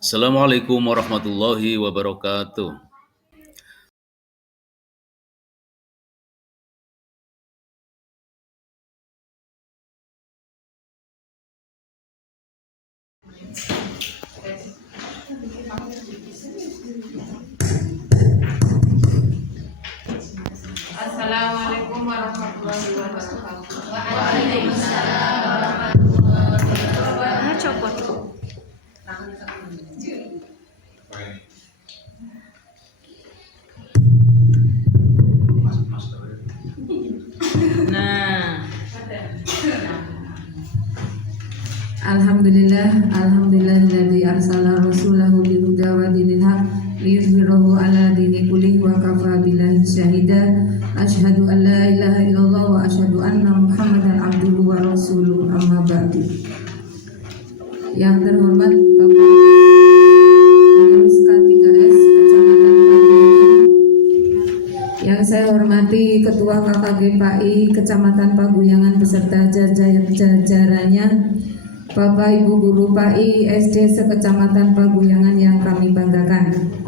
Assalamualaikum warahmatullahi wabarakatuh. Assalamualaikum warahmatullahi wabarakatuh. Waalaikumsalam warahmatullahi wabarakatuh. Copot. Nah. Alhamdulillahilladzi arsala rasulahu bil huda wa dinil haq liyuzhirahu ala dini kullih wa kafa billahi syahida. Asyhadu an la ilaha illallah wa asyhadu anna Muhammadan abduhu wa rasuluhu, amma ba'du. Yang terhormat Bapak Pengurus K3S Kecamatan Paguyangan, yang saya hormati Ketua KKGPAI Kecamatan Paguyangan beserta jajarannya, Bapak Ibu Guru PAI SD sekecamatan Paguyangan yang kami banggakan.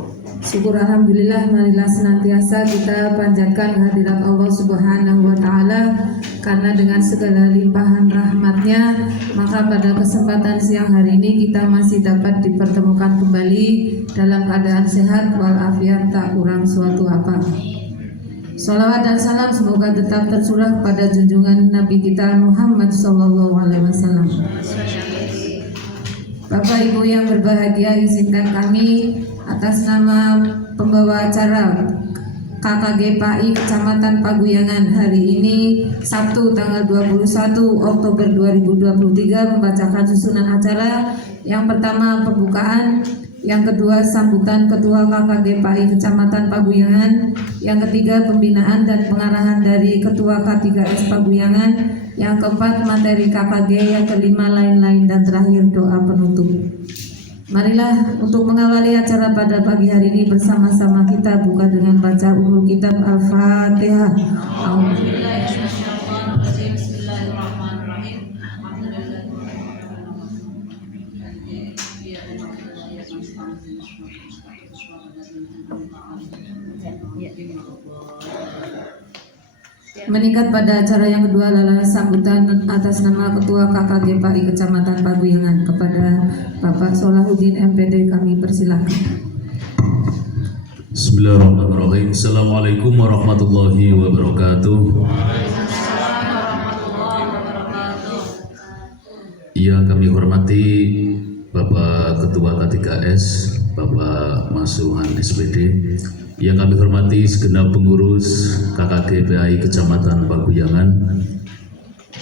Syukur alhamdulillah, marilah senantiasa kita panjatkan kehadirat Allah Subhanahu wa taala, karena dengan segala limpahan rahmatnya, maka pada kesempatan siang hari ini kita masih dapat dipertemukan kembali dalam keadaan sehat walafiat, tak kurang suatu apa. Salawat dan salam semoga tetap tercurah kepada junjungan Nabi kita Muhammad SAW. Bapak Ibu yang berbahagia, izinkan kami atas nama pembawa acara KKGPAI Kecamatan Paguyangan hari ini Sabtu tanggal 21 Oktober 2023 membacakan susunan acara. Yang pertama pembukaan, yang kedua sambutan Ketua KKGPAI Kecamatan Paguyangan, yang ketiga pembinaan dan pengarahan dari Ketua K3S Paguyangan, yang keempat materi KKG, yang kelima lain-lain, dan terakhir doa penutup. Marilah untuk mengawali acara pada pagi hari ini bersama-sama kita buka dengan baca ulul kitab Al-Fatihah. Meningkat pada acara yang kedua adalah sambutan atas nama Ketua KKGPAI Kecamatan Paguyangan kepada Bapak Solahuddin MPD, kami persilahkan. Bismillahirrahmanirrahim. Assalamualaikum warahmatullahi wabarakatuh. Yang kami hormati Bapak Ketua K3S, Bapak Masuhan SPD, yang kami hormati segenap pengurus KKGPAI Kecamatan Paguyangan,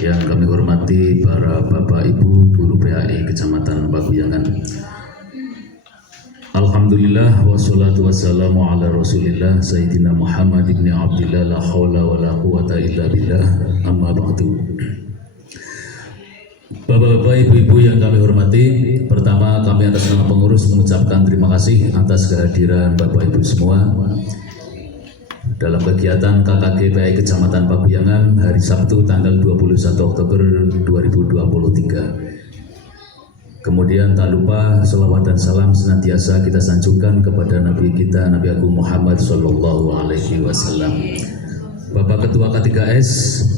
yang kami hormati para Bapak Ibu Guru PAI Kecamatan Paguyangan. Alhamdulillah wassalatu wassalamu ala Rasulillah Sayyidina Muhammad ibn Abdillah, la hawla wa la quwata illa billah, amma ba'du. Bapak-bapak, ibu-ibu yang kami hormati, pertama kami atas nama pengurus mengucapkan terima kasih atas kehadiran Bapak Ibu semua dalam kegiatan KKGPAI Kecamatan Paguyangan hari Sabtu tanggal 21 Oktober 2023. Kemudian tak lupa selawat dan salam senantiasa kita sanjungkan kepada Nabi kita, Nabi Agung Muhammad SAW. Bapak Ketua K3S,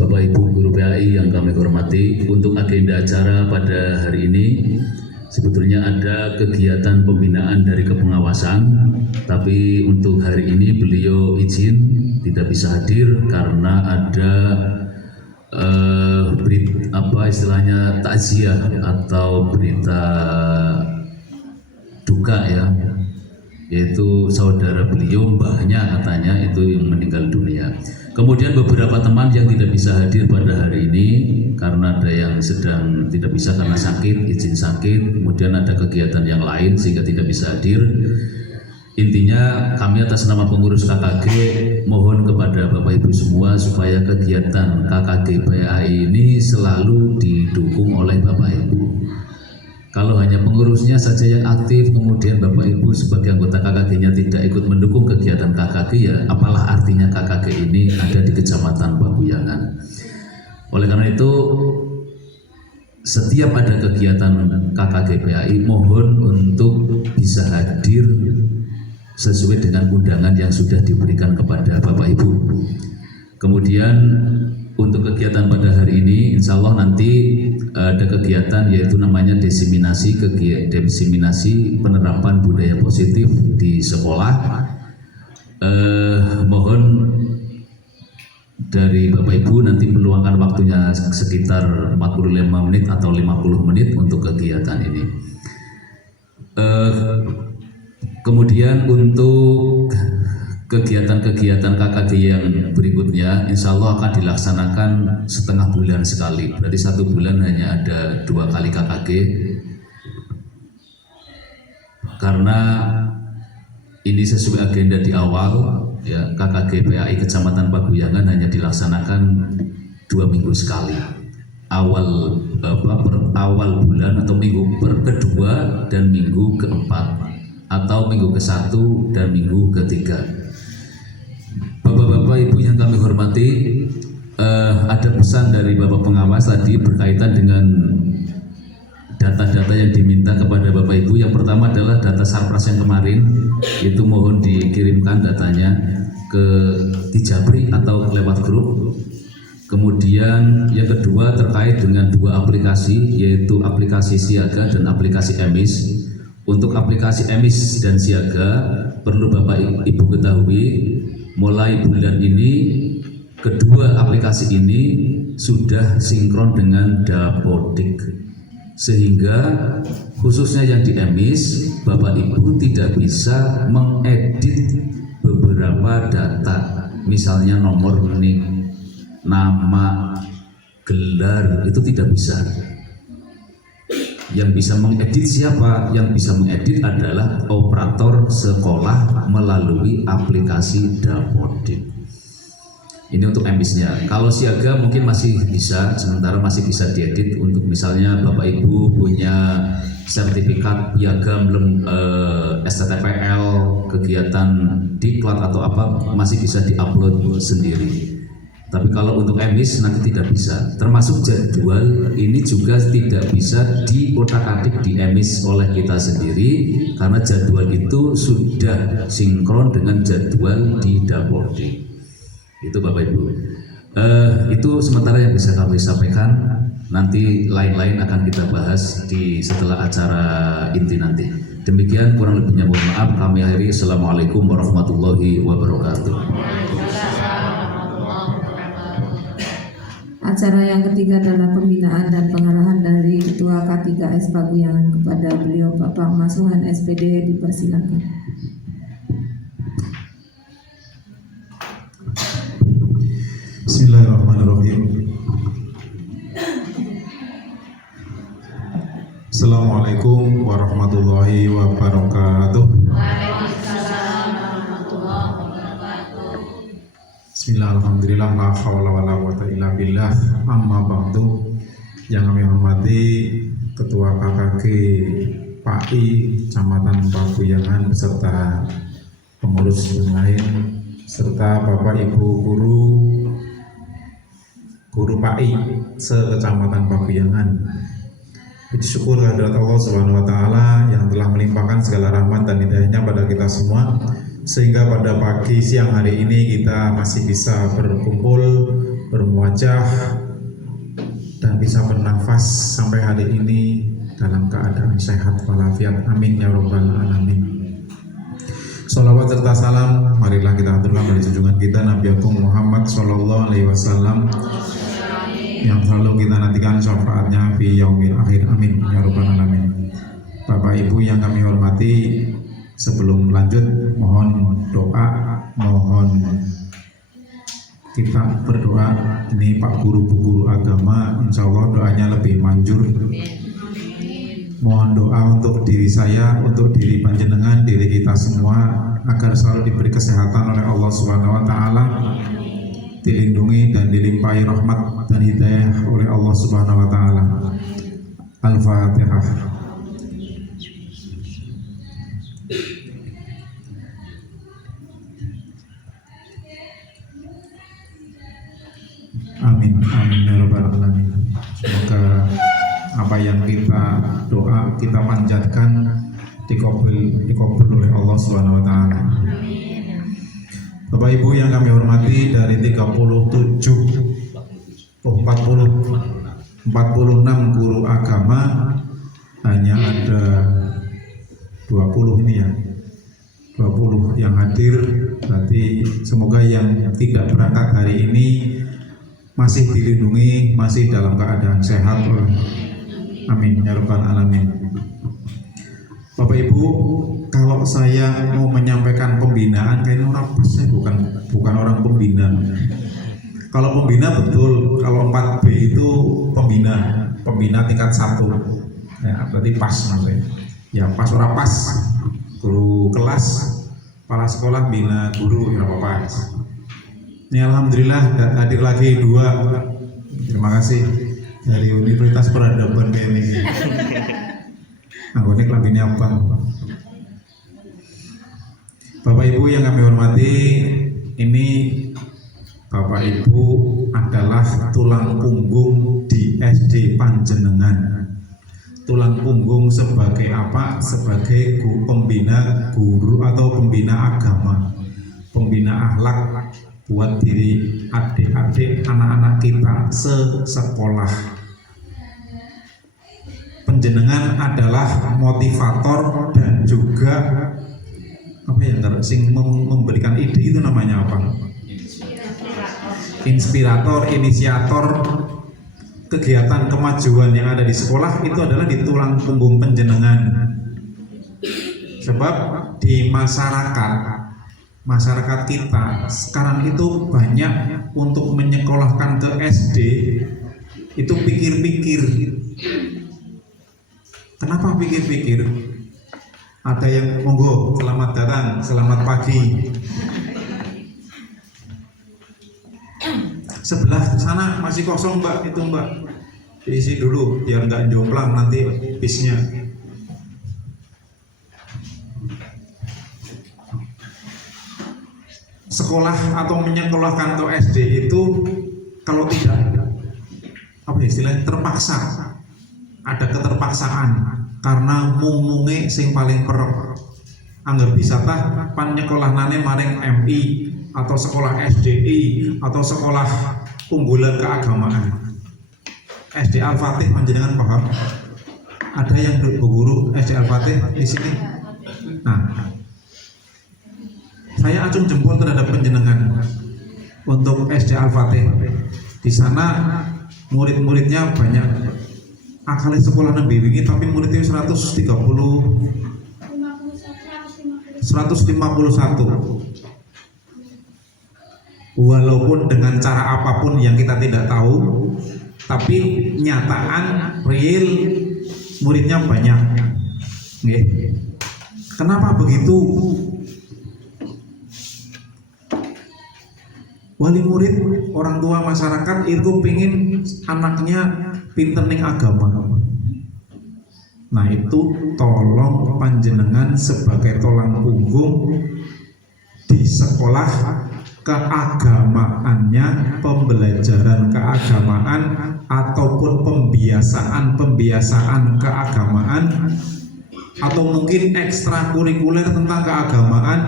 Bapak Ibu Guru PAI yang kami hormati, untuk agenda acara pada hari ini sebetulnya ada kegiatan pembinaan dari kepengawasan, tapi untuk hari ini beliau izin tidak bisa hadir karena ada istilahnya takziah atau berita duka ya, yaitu saudara beliau, mbahnya katanya itu yang meninggal dunia. Kemudian beberapa teman yang tidak bisa hadir pada hari ini karena ada yang sedang tidak bisa karena sakit, izin sakit, kemudian ada kegiatan yang lain sehingga tidak bisa hadir. Intinya kami atas nama pengurus KKG mohon kepada Bapak Ibu semua supaya kegiatan KKGPAI ini selalu didukung oleh Bapak Ibu. Kalau hanya pengurusnya saja yang aktif, kemudian Bapak Ibu sebagai anggota KKG-nya tidak ikut mendukung kegiatan KKG, ya apalah artinya KKG ini ada di Kecamatan Paguyangan. Oleh karena itu, setiap ada kegiatan KKGPAI mohon untuk bisa hadir sesuai dengan undangan yang sudah diberikan kepada Bapak Ibu. Kemudian untuk kegiatan pada hari ini, insya Allah nanti ada kegiatan yaitu namanya diseminasi penerapan budaya positif di sekolah. Mohon dari Bapak Ibu nanti meluangkan waktunya sekitar 45 menit atau 50 menit untuk kegiatan ini. Kemudian untuk kegiatan-kegiatan KKG yang berikutnya insya Allah akan dilaksanakan setengah bulan sekali. Berarti 1 bulan hanya ada 2 kali KKG, karena ini sesuai agenda di awal ya. KKGPAI Kecamatan Paguyangan hanya dilaksanakan 2 minggu sekali, awal bulan atau minggu kedua dan minggu keempat, atau minggu ke-1 dan minggu ketiga. Bapak-bapak, Ibu yang kami hormati, ada pesan dari Bapak Pengawas tadi berkaitan dengan data-data yang diminta kepada Bapak Ibu. Yang pertama adalah data Sarpras yang kemarin, itu mohon dikirimkan datanya ke Tijabri atau lewat grup. Kemudian yang kedua terkait dengan 2 aplikasi, yaitu aplikasi Siaga dan aplikasi Emis. Untuk aplikasi Emis dan Siaga perlu Bapak Ibu ketahui, mulai bulan ini kedua aplikasi ini sudah sinkron dengan Dapodik, sehingga khususnya yang di Emis, Bapak Ibu tidak bisa mengedit beberapa data, misalnya nomor NIK, nama, gelar, itu tidak bisa. Yang bisa mengedit siapa? Yang bisa mengedit adalah operator sekolah melalui aplikasi Dapodik. Ini untuk Emisnya. Kalau Siaga mungkin masih bisa, sementara masih bisa diedit. Untuk misalnya Bapak Ibu punya sertifikat piagam STTPL, kegiatan diklat atau apa, masih bisa diupload sendiri. Tapi kalau untuk Emis nanti tidak bisa. Termasuk jadwal ini juga tidak bisa diotak-atik di Emis oleh kita sendiri, karena jadwal itu sudah sinkron dengan jadwal di Dapodik. Itu Bapak Ibu. Itu sementara yang bisa kami sampaikan. Nanti lain-lain akan kita bahas di setelah acara inti nanti. Demikian, kurang lebihnya mohon maaf. Kami akhiri. Assalamualaikum warahmatullahi wabarakatuh. Acara yang ketiga adalah pembinaan dan pengarahan dari Ketua K3S Paguyangan kepada beliau Bapak Masuhan SPD, dipersilakan. Bismillahirrahmanirrahim. Assalamualaikum warahmatullahi wabarakatuh. Bismillah, alhamdulillah, la hawla wa la quwwata illa billah. Amma ba'du. Yang kami hormati Ketua KKG PAI Kecamatan Paguyangan beserta pengurus yang lain, serta Bapak Ibu guru PAI se-Kecamatan Paguyangan. Puji syukur kehadirat Allah Subhanahu wa taala yang telah melimpahkan segala rahmat dan hidayahnya pada kita semua, sehingga pada pagi siang hari ini kita masih bisa berkumpul, bermuajah, dan bisa bernafas sampai hari ini dalam keadaan sehat walafiat. Amin ya rabbal alamin. Sholawat serta salam marilah kita aturkan dari junjungan kita Nabi Agung Muhammad Sallallahu Alaihi Wasallam, yang selalu kita nantikan syafaatnya fi yaumil akhir. Amin ya rabbal alamin. Bapak Ibu yang kami hormati, sebelum lanjut mohon doa, mohon kita berdoa. Ini Pak Guru agama, insya Allah doanya lebih manjur. Mohon doa untuk diri saya, untuk diri panjenengan, diri kita semua, agar selalu diberi kesehatan oleh Allah Subhanahu wa taala, dilindungi dan dilimpahi rahmat dan hidayah oleh Allah Subhanahu wa taala. Al-Fatihah. Amin, amin ya rabbal alamin. Semoga apa yang kita doa, kita panjatkan dikabul oleh Allah Subhanahu wa taala. Bapak Ibu yang kami hormati, dari 46 guru agama hanya ada 20 ini ya, 20 yang hadir. Berarti semoga yang tidak berangkat hari ini masih dilindungi, masih dalam keadaan sehat. Amin ya rabbal alamin. Bapak Ibu, kalau saya mau menyampaikan pembinaan, kayaknya orang pas, saya bukan orang pembina. Kalau pembina betul, kalau 4B itu pembina tingkat 1. Ya, berarti pas namanya. Ya pas ora pas. Guru kelas, kepala sekolah bina guru ya apa-apa. Ini alhamdulillah hadir lagi 2. Terima kasih dari Universitas Peradaban ini. Anggone kelaminnya apa? Bapak Ibu yang kami hormati, ini Bapak Ibu adalah tulang punggung di SD Panjenengan. Tulang punggung sebagai apa? Sebagai pembina guru atau pembina agama, pembina akhlak buat diri adik-adik anak-anak kita sesekolah. Panjenengan adalah motivator dan juga apa ya, sing memberikan ide itu namanya apa? Inspirator, inisiator kegiatan kemajuan yang ada di sekolah itu adalah di tulang punggung panjenengan. Sebab di masyarakat kita sekarang itu banyak untuk menyekolahkan ke SD itu pikir-pikir. Kenapa pikir-pikir? Ada yang monggo, selamat datang, selamat pagi. Sebelah sana masih kosong Mbak, itu Mbak diisi dulu biar nggak jomplang nanti bisnya. Sekolah atau menyekolahkan ke SD itu kalau tidak apa istilahnya terpaksa, ada keterpaksaan karena munge sing paling perep. Angger bisa tah pan nyekolahnane maring MI atau sekolah SDI atau sekolah unggulan keagamaan. SD Al-Fatih panjenengan paham? Ada yang berguru SD Al-Fatih di sini. Nah, saya acung jempol terhadap panjenengan untuk SD Al-Fatih. Di sana murid-muridnya banyak. Akali sekolah nabi wingi tapi muridnya 151. Walaupun dengan cara apapun yang kita tidak tahu, tapi nyataan real muridnya banyak. Kenapa begitu? Wali murid, orang tua masyarakat itu pingin anaknya pinter ning agama. Nah itu tolong panjenengan sebagai tulang punggung di sekolah keagamaannya, pembelajaran keagamaan ataupun pembiasaan keagamaan atau mungkin ekstrakurikuler tentang keagamaan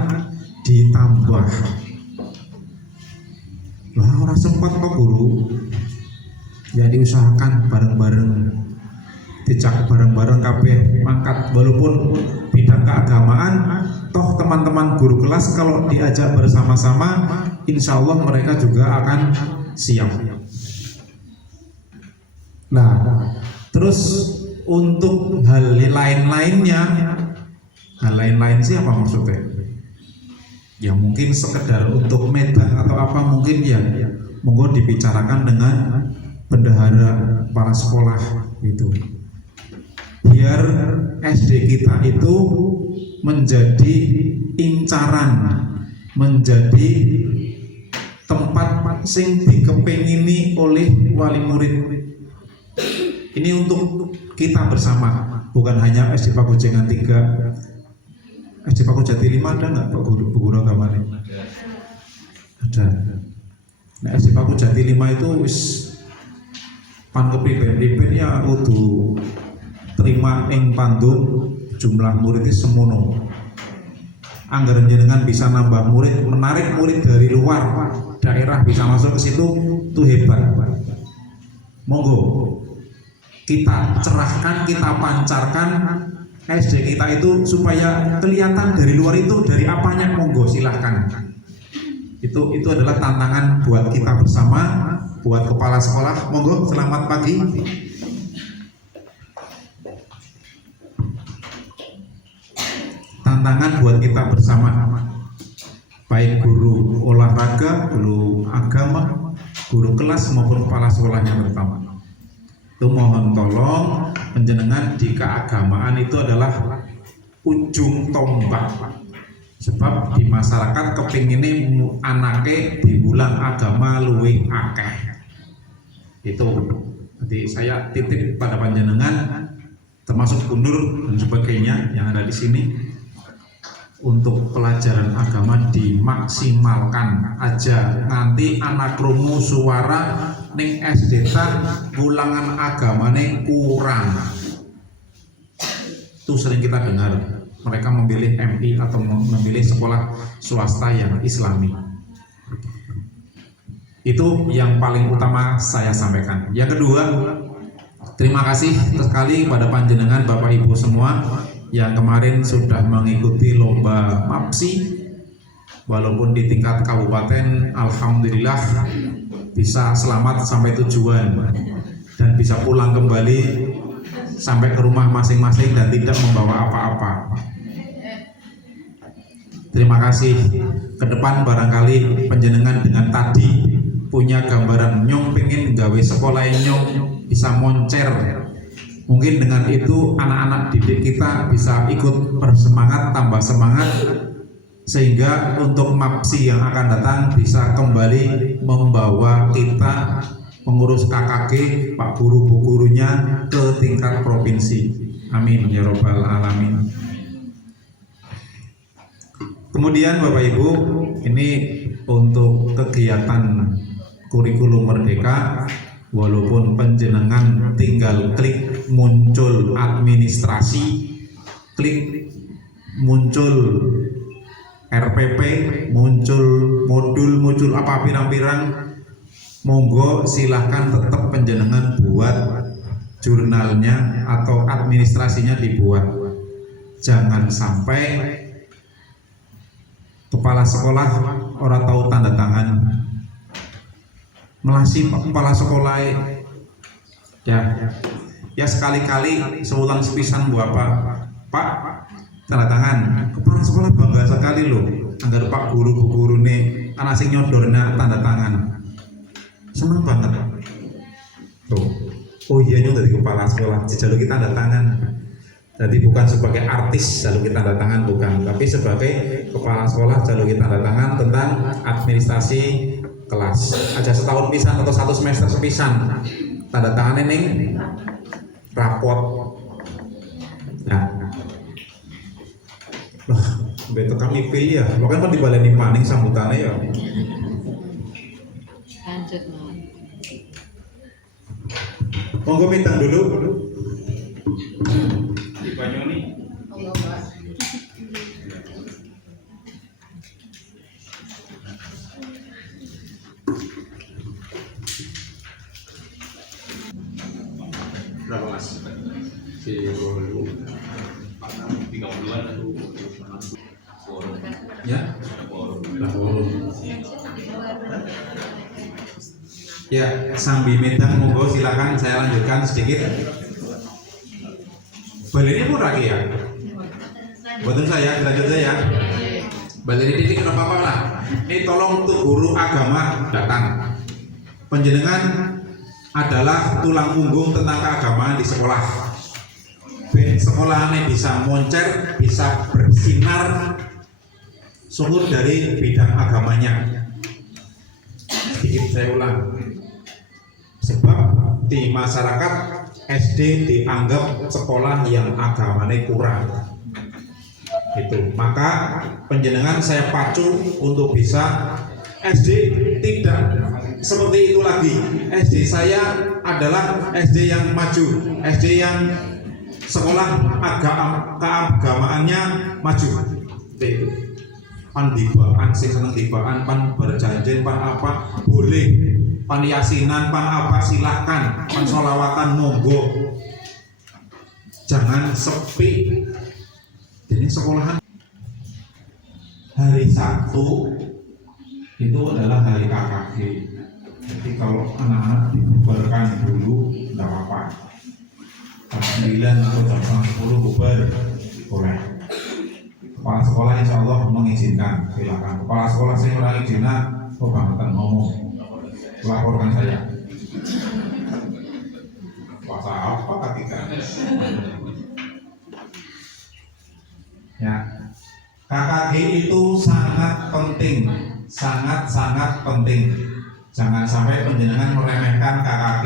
ditambah. Lah orang sempat Pak Guru, ya diusahakan bareng-bareng, dicak bareng-bareng kabeh mangkat, walaupun bidang keagamaan toh teman-teman guru kelas kalau diajak bersama-sama insya Allah mereka juga akan siap. Nah terus untuk hal lain-lainnya, hal lain-lain siapa maksudnya? Ya mungkin sekedar untuk medan atau apa mungkin ya monggo dibicarakan dengan bendahara para sekolah itu, biar SD kita itu menjadi incaran, menjadi tempat sing dikepengini oleh wali murid. Ini untuk kita bersama, bukan hanya SD Pakujengan 3. SD Paku Jati 5 ada nggak Pak Guru agama ini? Ada. Nah, SD Paku Jati 5 itu pan kepriben-priben ya kudu terima ing pandung jumlah muridnya semono. Anggaran jenengan bisa nambah murid, menarik murid dari luar daerah bisa masuk ke situ, itu hebat. Monggo kita cerahkan, kita pancarkan SD kita itu supaya kelihatan dari luar itu dari apanya. Monggo silahkan. Itu adalah tantangan buat kita bersama, buat kepala sekolah. Monggo, selamat pagi. Tantangan buat kita bersama, baik guru olahraga, guru agama, guru kelas maupun kepala sekolahnya pertama. Itu mohon tolong penjenengan di keagamaan itu adalah ujung tombak. Sebab di masyarakat kepingin ini anake diulang agama luwih akeh. Itu. Jadi saya titip pada panjenengan termasuk undur dan sebagainya yang ada di sini, untuk pelajaran agama dimaksimalkan aja. Nanti anak krungu suara ning SD ulangan agamane kurang. Itu sering kita dengar. Mereka memilih MI atau memilih sekolah swasta yang Islami. Itu yang paling utama saya sampaikan. Yang kedua, terima kasih sekali pada panjenengan Bapak Ibu semua yang kemarin sudah mengikuti lomba MAPSI, walaupun di tingkat kabupaten alhamdulillah bisa selamat sampai tujuan dan bisa pulang kembali sampai ke rumah masing-masing dan tidak membawa apa-apa. Terima kasih. Ke depan barangkali panjenengan dengan tadi punya gambaran nyong pengen gawe sekolah nyong bisa moncer. Mungkin dengan itu anak-anak didik kita bisa ikut bersemangat, tambah semangat, sehingga untuk MAPSI yang akan datang bisa kembali membawa kita mengurus KKG, Pak Guru, Bu Gurunya ke tingkat provinsi. Amin ya robbal alamin. Kemudian Bapak Ibu, ini untuk kegiatan kurikulum merdeka, walaupun penjenengan tinggal klik muncul administrasi, klik muncul RPP, muncul modul, muncul apa pirang-pirang, monggo silahkan tetap penjenengan buat jurnalnya atau administrasinya dibuat. Jangan sampai kepala sekolah orang tahu tanda tangan, melasi kepala sekolah ya sekali-kali sebulan sepisan bu apa Pak tanda tangan. Kepala sekolah bangga sekali loh anggar Pak Guru Bu Guru nih anak sing nyodornya tanda tangan, seneng banget tuh. Oh iya nyong dari kepala sekolah jalur kita tanda tangan. Jadi bukan sebagai artis jalur kita tanda tangan, bukan, tapi sebagai kepala sekolah jalur kita tanda tangan tentang administrasi kelas. Aja setahun pisan atau satu semester sepisan tanda tangan ini rapot. Nah, loh, betul kami pilih ya. Makanya kan dibaleni paning sambutannya ya. Lanjut Monggo mitang dulu. Banyoni. Berapa mas? 30-an ya? Ya, sambil medang monggo silakan saya lanjutkan sedikit. Baleni murah ya? Buatan saya, derajat saya. Baleni titik kenapa apa lah? Ini tolong untuk guru agama datang. Penjenengan adalah tulang punggung tentang keagamaan di sekolah. Sekolahnya bisa moncer, bisa bersinar sungguh dari bidang agamanya. Sedikit saya ulang. Sebab di masyarakat SD dianggap sekolah yang agamanya kurang. Itu. Maka penjenengan saya pacu untuk bisa SD tidak seperti itu lagi. SD saya adalah SD yang maju, SD yang sekolah keagamaannya maju. Itu pan dibaan, sing seneng dibaan, pan berjanji, pan apa boleh, pan yasinan, pan apa silahkan, pan sholawatan monggo, jangan sepi. Jadi sekolahan hari Sabtu itu adalah hari KKG. Jadi kalau anak-anak dibubarkan dulu tidak apa-apa. Jam 9 atau jam 10 bubar boleh. Kepala sekolah insya Allah mengizinkan, silakan. Kepala sekolah saya orang izinkan, bangetan ngomong, laporkan saya. Puasa apa ketika? Ya, KKG itu sangat penting, sangat penting. Jangan sampai panjenengan meremehkan KKG.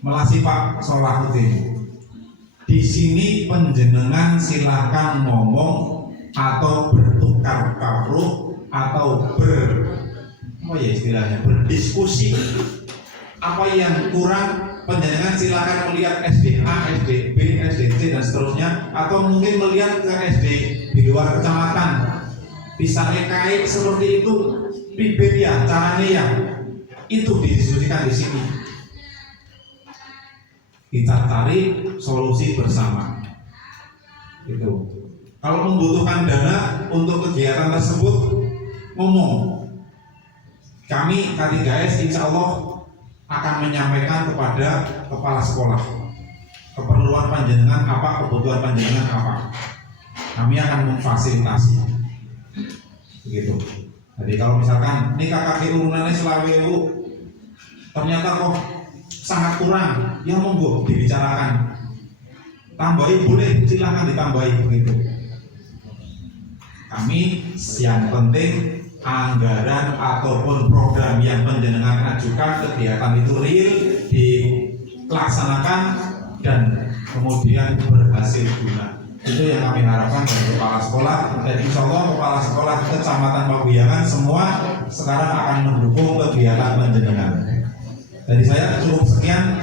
Melasi Pak Solahuddin. Di sini panjenengan silahkan ngomong atau bertukar kafruh atau berdiskusi. Apa yang kurang panjenengan silahkan melihat SD A, SD B, SD C dan seterusnya, atau mungkin melihat ke SD di luar kecamatan. Bisa kayak seperti itu, bibir ya, caranya ya, itu didiskusikan di sini. Kita cari solusi bersama. Itu. Kalau membutuhkan dana untuk kegiatan tersebut, ngomong. Kami K3S insya Allah akan menyampaikan kepada kepala sekolah keperluan panjenengan apa, kebutuhan panjenengan apa. Kami akan memfasilitasi. Begitu. Jadi kalau misalkan ini KKG urunannya selawe ternyata kok sangat kurang, ya monggo dibicarakan. Tambahin boleh, silahkan ditambahin begitu. Kami yang penting anggaran ataupun program yang panjenengan ajukan, kegiatan itu real dilaksanakan dan kemudian berhasil guna. Itu yang kami harapkan dari kepala sekolah. Dan insya Allah kepala sekolah Kecamatan Paguyangan semua sekarang akan mendukung kegiatan panjenengan. Dari saya cukup sekian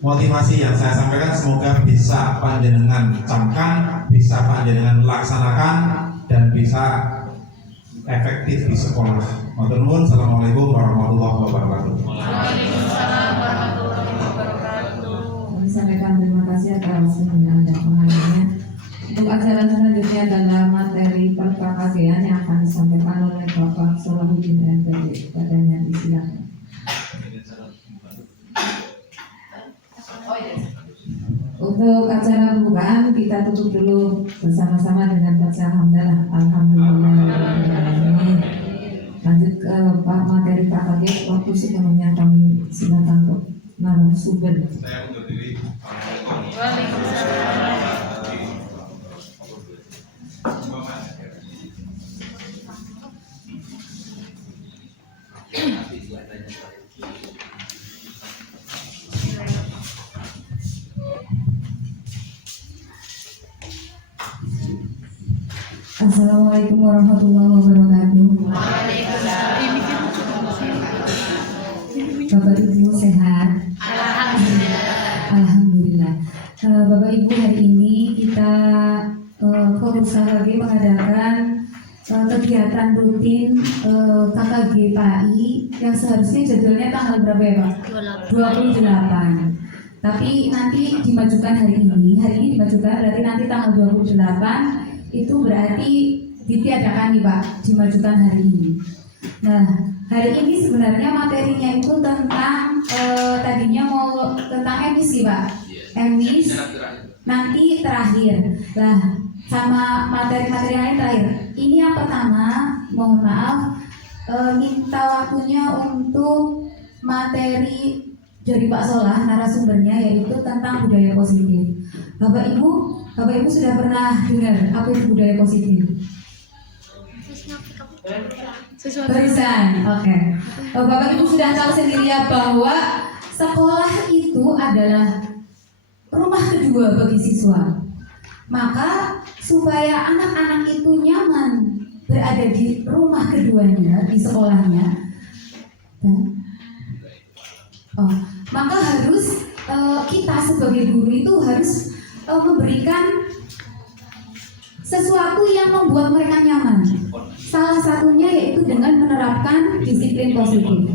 motivasi yang saya sampaikan, semoga bisa panjenengan camkan, bisa panjenengan laksanakan dan bisa efektif di sekolah. Matur nuwun. Assalamualaikum warahmatullahi wabarakatuh. Waalaikumsalam warahmatullahi wabarakatuh. Kami sampaikan terima kasih atas pembinaan dan pengalamannya. Untuk acara selanjutnya adalah materi perKKG-an yang akan disampaikan oleh Bapak Solahuddin MPD. Padanya disilakan. Untuk acara pembukaan kita tutup dulu bersama-sama dengan baca hamdalah. Alhamdulillah. Lanjut ke materi KKG, waktu sepenuhnya kami silakan untuk narasumber. Saya undur diri. Waalaikumsalam. Assalamualaikum warahmatullahi wabarakatuh. Bapak Ibu sehat? Alhamdulillah. Bapak Ibu, hari ini kita KKG mengadakan kegiatan rutin KKG PAI yang seharusnya jadwalnya tanggal berapa ya Pak? 28. Tapi nanti dimajukan hari ini dimajukan, berarti nanti tanggal 28 itu berarti ditiadakan nih Pak, dimajukan hari ini. Nah, hari ini sebenarnya materinya itu tentang tadinya mau tentang emisi Pak, emis nanti terakhir. Lah, sama materi-materi lain terakhir. Ini yang pertama, mohon maaf, minta waktunya untuk materi dari Pak Solah narasumbernya, yaitu tentang budaya positif. Bapak Ibu sudah pernah dengar apa itu budaya positif? Barisan, oke. Bapak Ibu sudah tahu sendiri ya bahwa sekolah itu adalah rumah kedua bagi siswa. Maka supaya anak-anak itu nyaman berada di rumah keduanya, di sekolahnya, maka harus kita sebagai guru itu harus memberikan sesuatu yang membuat mereka nyaman. Salah satunya yaitu dengan menerapkan disiplin positif.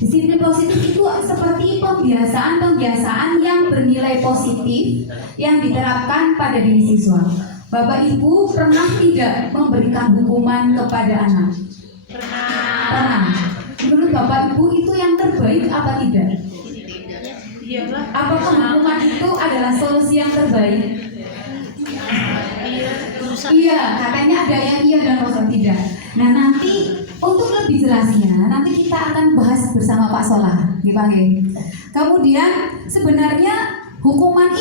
Disiplin positif itu seperti pembiasaan-pembiasaan yang bernilai positif yang diterapkan pada diri siswa. Bapak Ibu pernah tidak memberikan hukuman kepada anak? Pernah. Menurut Bapak Ibu itu yang terbaik apa tidak? Iyalah. Apakah hukuman itu adalah solusi yang terbaik? Iya, katanya ada yang iya dan kosong tidak. Nah, nanti untuk lebih jelasnya nanti kita akan bahas bersama Pak Solah, dipanggil. Kemudian sebenarnya hukuman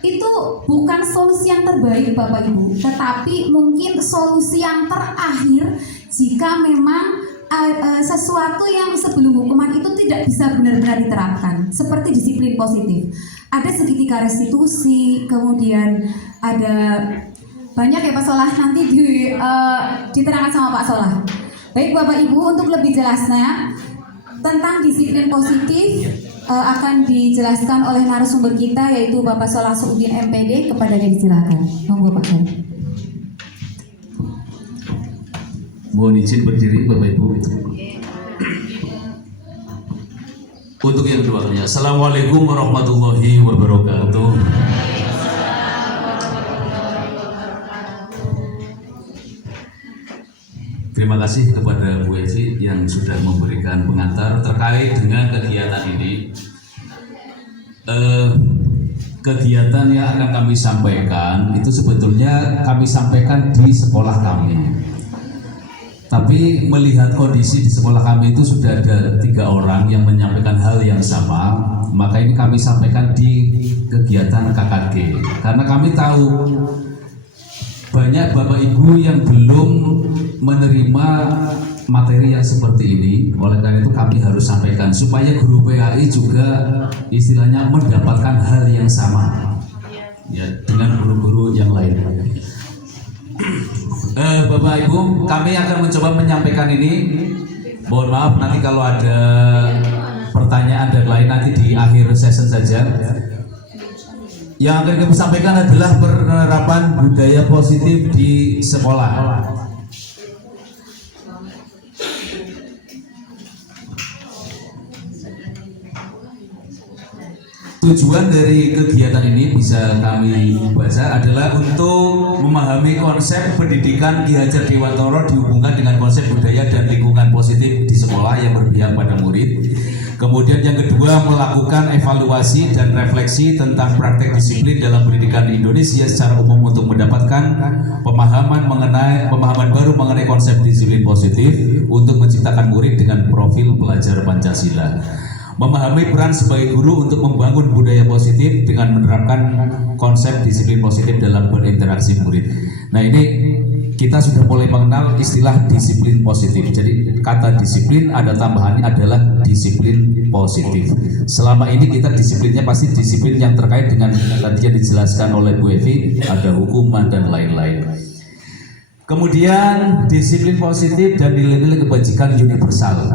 itu bukan solusi yang terbaik Bapak Ibu, tetapi mungkin solusi yang terakhir jika memang sesuatu yang sebelum hukuman itu tidak bisa benar-benar diterapkan, seperti disiplin positif. Ada segitiga restitusi, kemudian ada banyak ya Pak Solah, nanti diterangkan sama Pak Solah. Baik Bapak Ibu, untuk lebih jelasnya tentang disiplin positif akan dijelaskan oleh narasumber kita yaitu Bapak Solah Suudin MPD. Kepada dia silakan. Monggo Pak Solah. Mohon izin berdiri Bapak Ibu. Untuk yang kedua kalinya, Assalamualaikum warahmatullahi wabarakatuh. Terima kasih kepada Bu Evi yang sudah memberikan pengantar terkait dengan kegiatan ini. Kegiatan yang akan kami sampaikan itu sebetulnya kami sampaikan di sekolah kami. Tapi melihat kondisi di sekolah kami itu sudah ada 3 orang yang menyampaikan hal yang sama, maka ini kami sampaikan di kegiatan KKG. Karena kami tahu banyak Bapak Ibu yang belum menerima materi yang seperti ini, oleh karena itu kami harus sampaikan supaya guru PAI juga istilahnya mendapatkan hal yang sama ya dengan guru-guru yang lain. Bapak Ibu, kami akan mencoba menyampaikan ini. Mohon maaf nanti kalau ada pertanyaan dan lain nanti di akhir session saja. Yang akan kami sampaikan adalah penerapan budaya positif di sekolah. Tujuan dari kegiatan ini bisa kami baca adalah untuk memahami konsep pendidikan Ki Hajar Dewantoro dihubungkan dengan konsep budaya dan lingkungan positif di sekolah yang berpihak pada murid. Kemudian yang kedua, melakukan evaluasi dan refleksi tentang praktek disiplin dalam pendidikan di Indonesia secara umum untuk mendapatkan pemahaman baru mengenai konsep disiplin positif untuk menciptakan murid dengan profil pelajar Pancasila. Memahami peran sebagai guru untuk membangun budaya positif dengan menerapkan konsep disiplin positif dalam berinteraksi murid. Nah, ini kita sudah mulai mengenal istilah disiplin positif. Jadi kata disiplin ada tambahannya adalah disiplin positif. Selama ini kita disiplinnya pasti disiplin yang terkait dengan tadi yang dijelaskan oleh Bu Evi, ada hukuman dan lain-lain. Kemudian disiplin positif dan nilai-nilai kebajikan universal.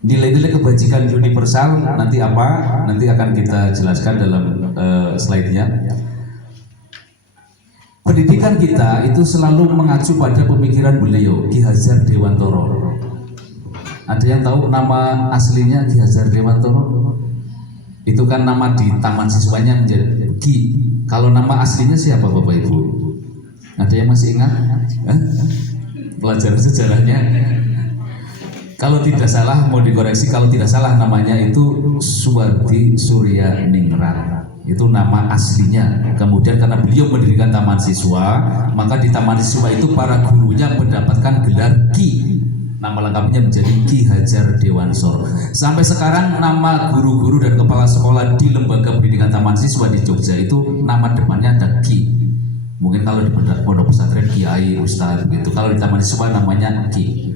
Nilai-nilai kebajikan universal nanti apa? Nanti akan kita jelaskan dalam slide-nya. Pendidikan kita itu selalu mengacu pada pemikiran beliau, Ki Hajar Dewantoro. Ada yang tahu nama aslinya Ki Hajar Dewantoro? Itu kan nama di taman siswanya menjadi Ki. Kalau nama aslinya siapa Bapak Ibu? Ada yang masih ingat? Pelajaran sejarahnya. Kalau tidak salah, mau dikoreksi, kalau tidak salah namanya itu Suwardi Surya Ningrat. Itu nama aslinya. Kemudian karena beliau mendirikan taman siswa, maka di taman siswa itu para gurunya mendapatkan gelar Ki. Nama lengkapnya menjadi Ki Hajar Dewantoro. Sampai sekarang nama guru-guru dan kepala sekolah di lembaga pendidikan taman siswa di Jogja itu nama depannya ada Ki. Mungkin kalau di pondok pesantren Kiai, Ustadz gitu. Kalau di taman siswa namanya Ki.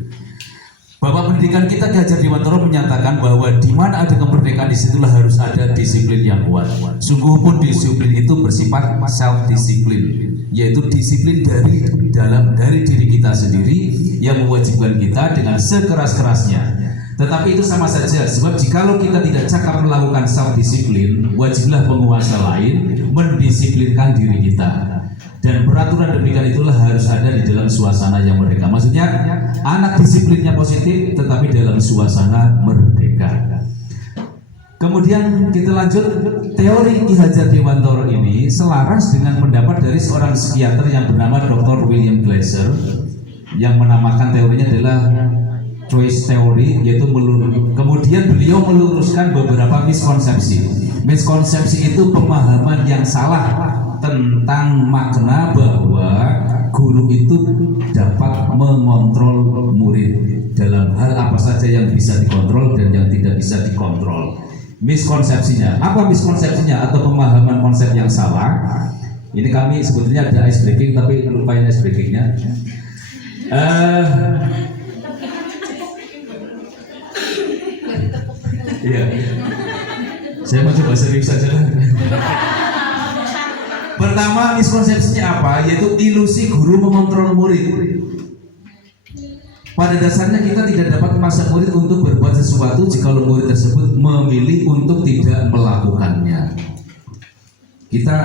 Bapak pendidikan kita Ki Hajar Dewantoro menyatakan bahwa di mana ada kemerdekaan disitulah harus ada disiplin yang kuat. Sungguh pun disiplin itu itu bersifat self disiplin, yaitu disiplin dari diri kita sendiri yang mewajibkan kita dengan sekeras-kerasnya. Tetapi itu sama saja, sebab jikalau kita tidak cakap melakukan self disiplin, wajiblah penguasa lain mendisiplinkan diri kita. Dan peraturan demikian itulah harus ada di dalam suasana yang merdeka. Maksudnya anak disiplinnya positif tetapi dalam suasana merdeka. Kemudian kita lanjut, teori Ki Hajar Dewantara ini selaras dengan pendapat dari seorang psikiater yang bernama Dr. William Glasser yang menamakan teorinya adalah choice theory, yaitu kemudian beliau meluruskan beberapa miskonsepsi. Miskonsepsi itu pemahaman yang salah tentang makna bahwa guru itu dapat mengontrol murid dalam hal apa saja yang bisa dikontrol dan yang tidak bisa dikontrol. Miskonsepsinya, apa miskonsepsinya atau pemahaman konsep yang salah? Ini kami sebetulnya ada ice breaking tapi lupain ice breakingnya. Iya, saya mau coba serius saja lah. Pertama, miskonsepsinya apa? Yaitu ilusi guru mengontrol murid. Pada dasarnya kita tidak dapat memaksa murid untuk berbuat sesuatu jika murid tersebut memilih untuk tidak melakukannya. Kita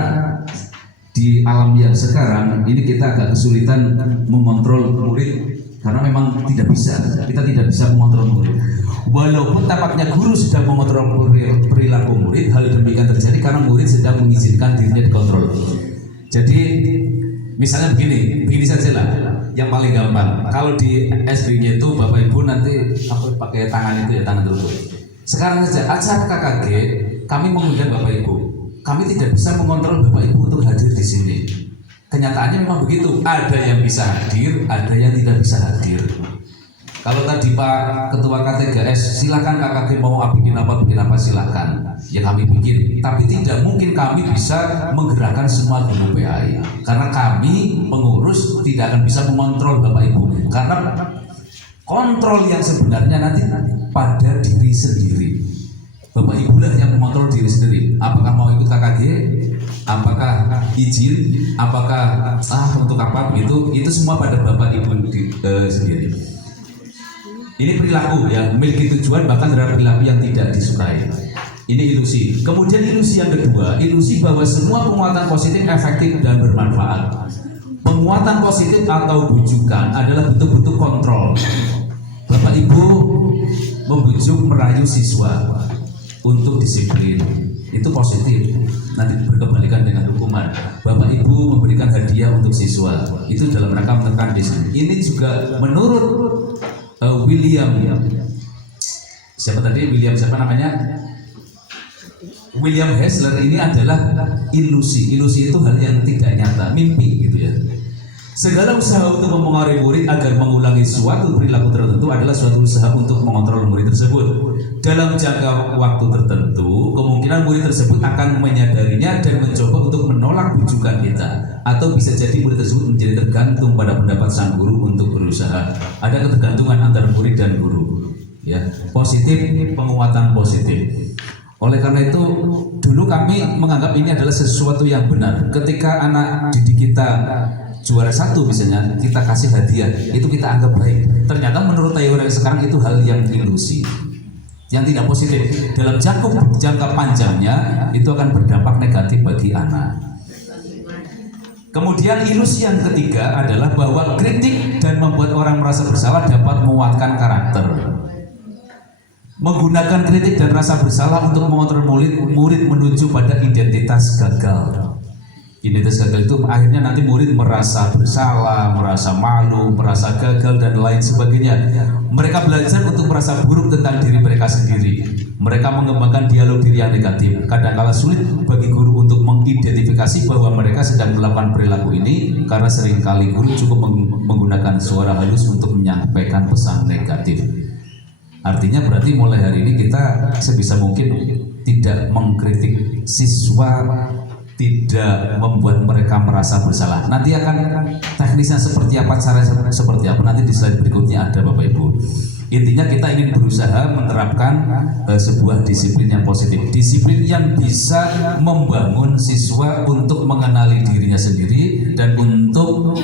di alam yang sekarang ini kita agak kesulitan mengontrol murid karena memang tidak bisa. Kita tidak bisa mengontrol murid. Walaupun tampaknya guru sedang mengontrol perilaku murid, hal demikian terjadi karena murid sedang mengizinkan dirinya dikontrol. Jadi misalnya begini saja lah, yang paling gampang. Kalau di SD-nya itu Bapak Ibu nanti pakai tangan itu ya, tangan tertutup. Sekarang saja acara KKG kami mengundang Bapak Ibu. Kami tidak bisa mengontrol Bapak Ibu untuk hadir di sini. Kenyataannya memang begitu. Ada yang bisa hadir, ada yang tidak bisa hadir. Kalau tadi Pak Ketua K3S, silakan KKG mau bikin apa silakan. Ya kami bikin. Tapi tidak mungkin kami bisa menggerakkan semua guru PAI. Karena kami pengurus tidak akan bisa mengontrol Bapak Ibu. Karena kontrol yang sebenarnya nanti pada diri sendiri. Bapak Ibu lah yang mengontrol diri sendiri. Apakah mau ikut KKG? Apakah izin? Apakah untuk apa begitu? Itu semua pada Bapak Ibu sendiri. Ini perilaku ya, memiliki tujuan bahkan terhadap perilaku yang tidak disukai. Ini ilusi. Kemudian ilusi yang kedua, ilusi bahwa semua penguatan positif efektif dan bermanfaat. Penguatan positif atau bujukan adalah bentuk-bentuk kontrol. Bapak Ibu membujuk merayu siswa untuk disiplin, itu positif. Nanti berkebalikan dengan hukuman. Bapak Ibu memberikan hadiah untuk siswa, itu dalam rangka menekan disiplin. Ini juga menurut William Hassler ini adalah ilusi. Ilusi itu hal yang tidak nyata, mimpi gitu ya. Segala usaha untuk mempengaruhi murid agar mengulangi suatu perilaku tertentu adalah suatu usaha untuk mengontrol murid tersebut. Dalam jangka waktu tertentu, kemungkinan murid tersebut akan menyadarinya dan mencoba untuk menolak bujukan kita. Atau bisa jadi murid tersebut menjadi tergantung pada pendapat sang guru untuk berusaha. Ada ketergantungan antara murid dan guru. Ya, positif, penguatan positif. Oleh karena itu, dulu kami menganggap ini adalah sesuatu yang benar. Ketika anak didik kita juara 1 misalnya, kita kasih hadiah, itu kita anggap baik. Ternyata menurut teori sekarang itu hal yang ilusi, yang tidak positif. Dalam jangka panjangnya itu akan berdampak negatif bagi anak. Kemudian ilusi yang ketiga adalah bahwa kritik dan membuat orang merasa bersalah dapat menguatkan karakter. Menggunakan kritik dan rasa bersalah untuk mengontrol murid menuju pada identitas gagal. Identitas gagal itu akhirnya nanti murid merasa bersalah, merasa malu, merasa gagal dan lain sebagainya. Mereka belajar untuk merasa buruk tentang diri mereka sendiri. Mereka mengembangkan dialog diri yang negatif. Kadang-kala sulit bagi guru untuk mengidentifikasi bahwa mereka sedang melakukan perilaku ini karena seringkali guru cukup menggunakan suara halus untuk menyampaikan pesan negatif. Artinya berarti mulai hari ini kita sebisa mungkin tidak mengkritik siswa, tidak membuat mereka merasa bersalah. Nanti akan teknisnya seperti apa, cara seperti apa, nanti di slide berikutnya ada Bapak Ibu. Intinya kita ingin berusaha menerapkan sebuah disiplin yang positif, disiplin yang bisa membangun siswa untuk mengenali dirinya sendiri dan untuk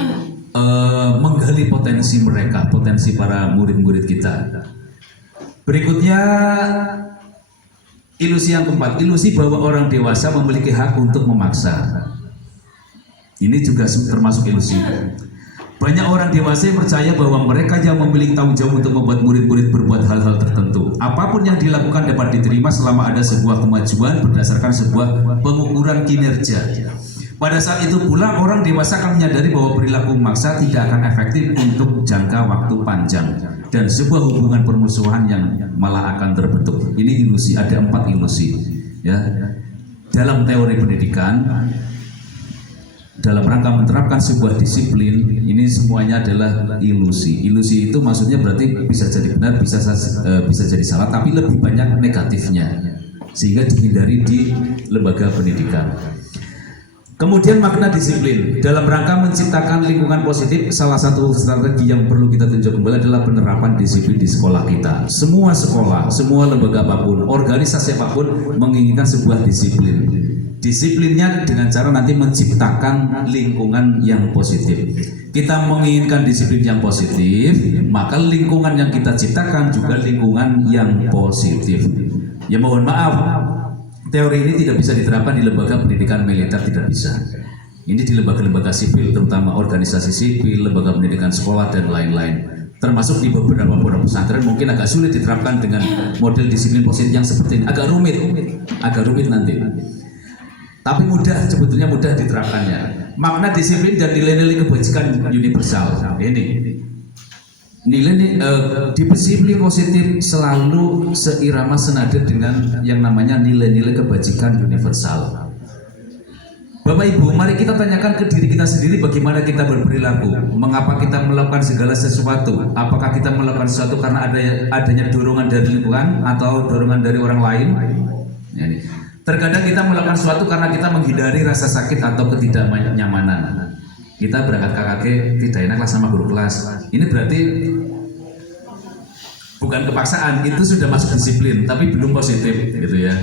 menggali potensi mereka, potensi para murid-murid kita. Berikutnya, ilusi yang keempat, ilusi bahwa orang dewasa memiliki hak untuk memaksa. Ini juga termasuk ilusi. Banyak orang dewasa yang percaya bahwa mereka yang memiliki tanggung jawab untuk membuat murid-murid berbuat hal-hal tertentu. Apapun yang dilakukan dapat diterima selama ada sebuah kemajuan berdasarkan sebuah pengukuran kinerja. Pada saat itu pula orang dewasa akan menyadari bahwa perilaku memaksa tidak akan efektif untuk jangka waktu panjang dan sebuah hubungan permusuhan yang malah akan terbentuk. Ini ilusi, ada 4 ilusi. Ya, dalam teori pendidikan, dalam rangka menerapkan sebuah disiplin, ini semuanya adalah ilusi. Ilusi itu maksudnya berarti bisa jadi benar, bisa jadi salah, tapi lebih banyak negatifnya, sehingga dihindari di lembaga pendidikan. Kemudian makna disiplin dalam rangka menciptakan lingkungan positif, salah satu strategi yang perlu kita tunjuk kembali adalah penerapan disiplin di sekolah kita. Semua sekolah, semua lembaga apapun, organisasi apapun menginginkan sebuah disiplin. Disiplinnya dengan cara nanti menciptakan lingkungan yang positif. Kita menginginkan disiplin yang positif, maka lingkungan yang kita ciptakan juga lingkungan yang positif. Ya mohon maaf, teori ini tidak bisa diterapkan di lembaga pendidikan militer, tidak bisa. Ini di lembaga-lembaga sipil, terutama organisasi sipil, lembaga pendidikan sekolah dan lain-lain. Termasuk di beberapa pondok pesantren mungkin agak sulit diterapkan dengan model disiplin positif yang seperti ini. Agak rumit nanti. Tapi mudah, sebetulnya mudah diterapkannya. Makna disiplin dan nilai-nilai kebajikan universal. Ini nilai disiplin positif selalu seirama senada dengan yang namanya nilai-nilai kebajikan universal. Bapak Ibu, mari kita tanyakan ke diri kita sendiri bagaimana kita berperilaku. Mengapa kita melakukan segala sesuatu? Apakah kita melakukan sesuatu karena adanya dorongan dari lingkungan atau dorongan dari orang lain? Ini. Terkadang kita melakukan sesuatu karena kita menghindari rasa sakit atau ketidaknyamanan. Kita berangkat KKG tidak enaklah sama guru kelas. Ini berarti bukan kepaksaan, itu sudah masuk disiplin, tapi belum positif, gitu ya.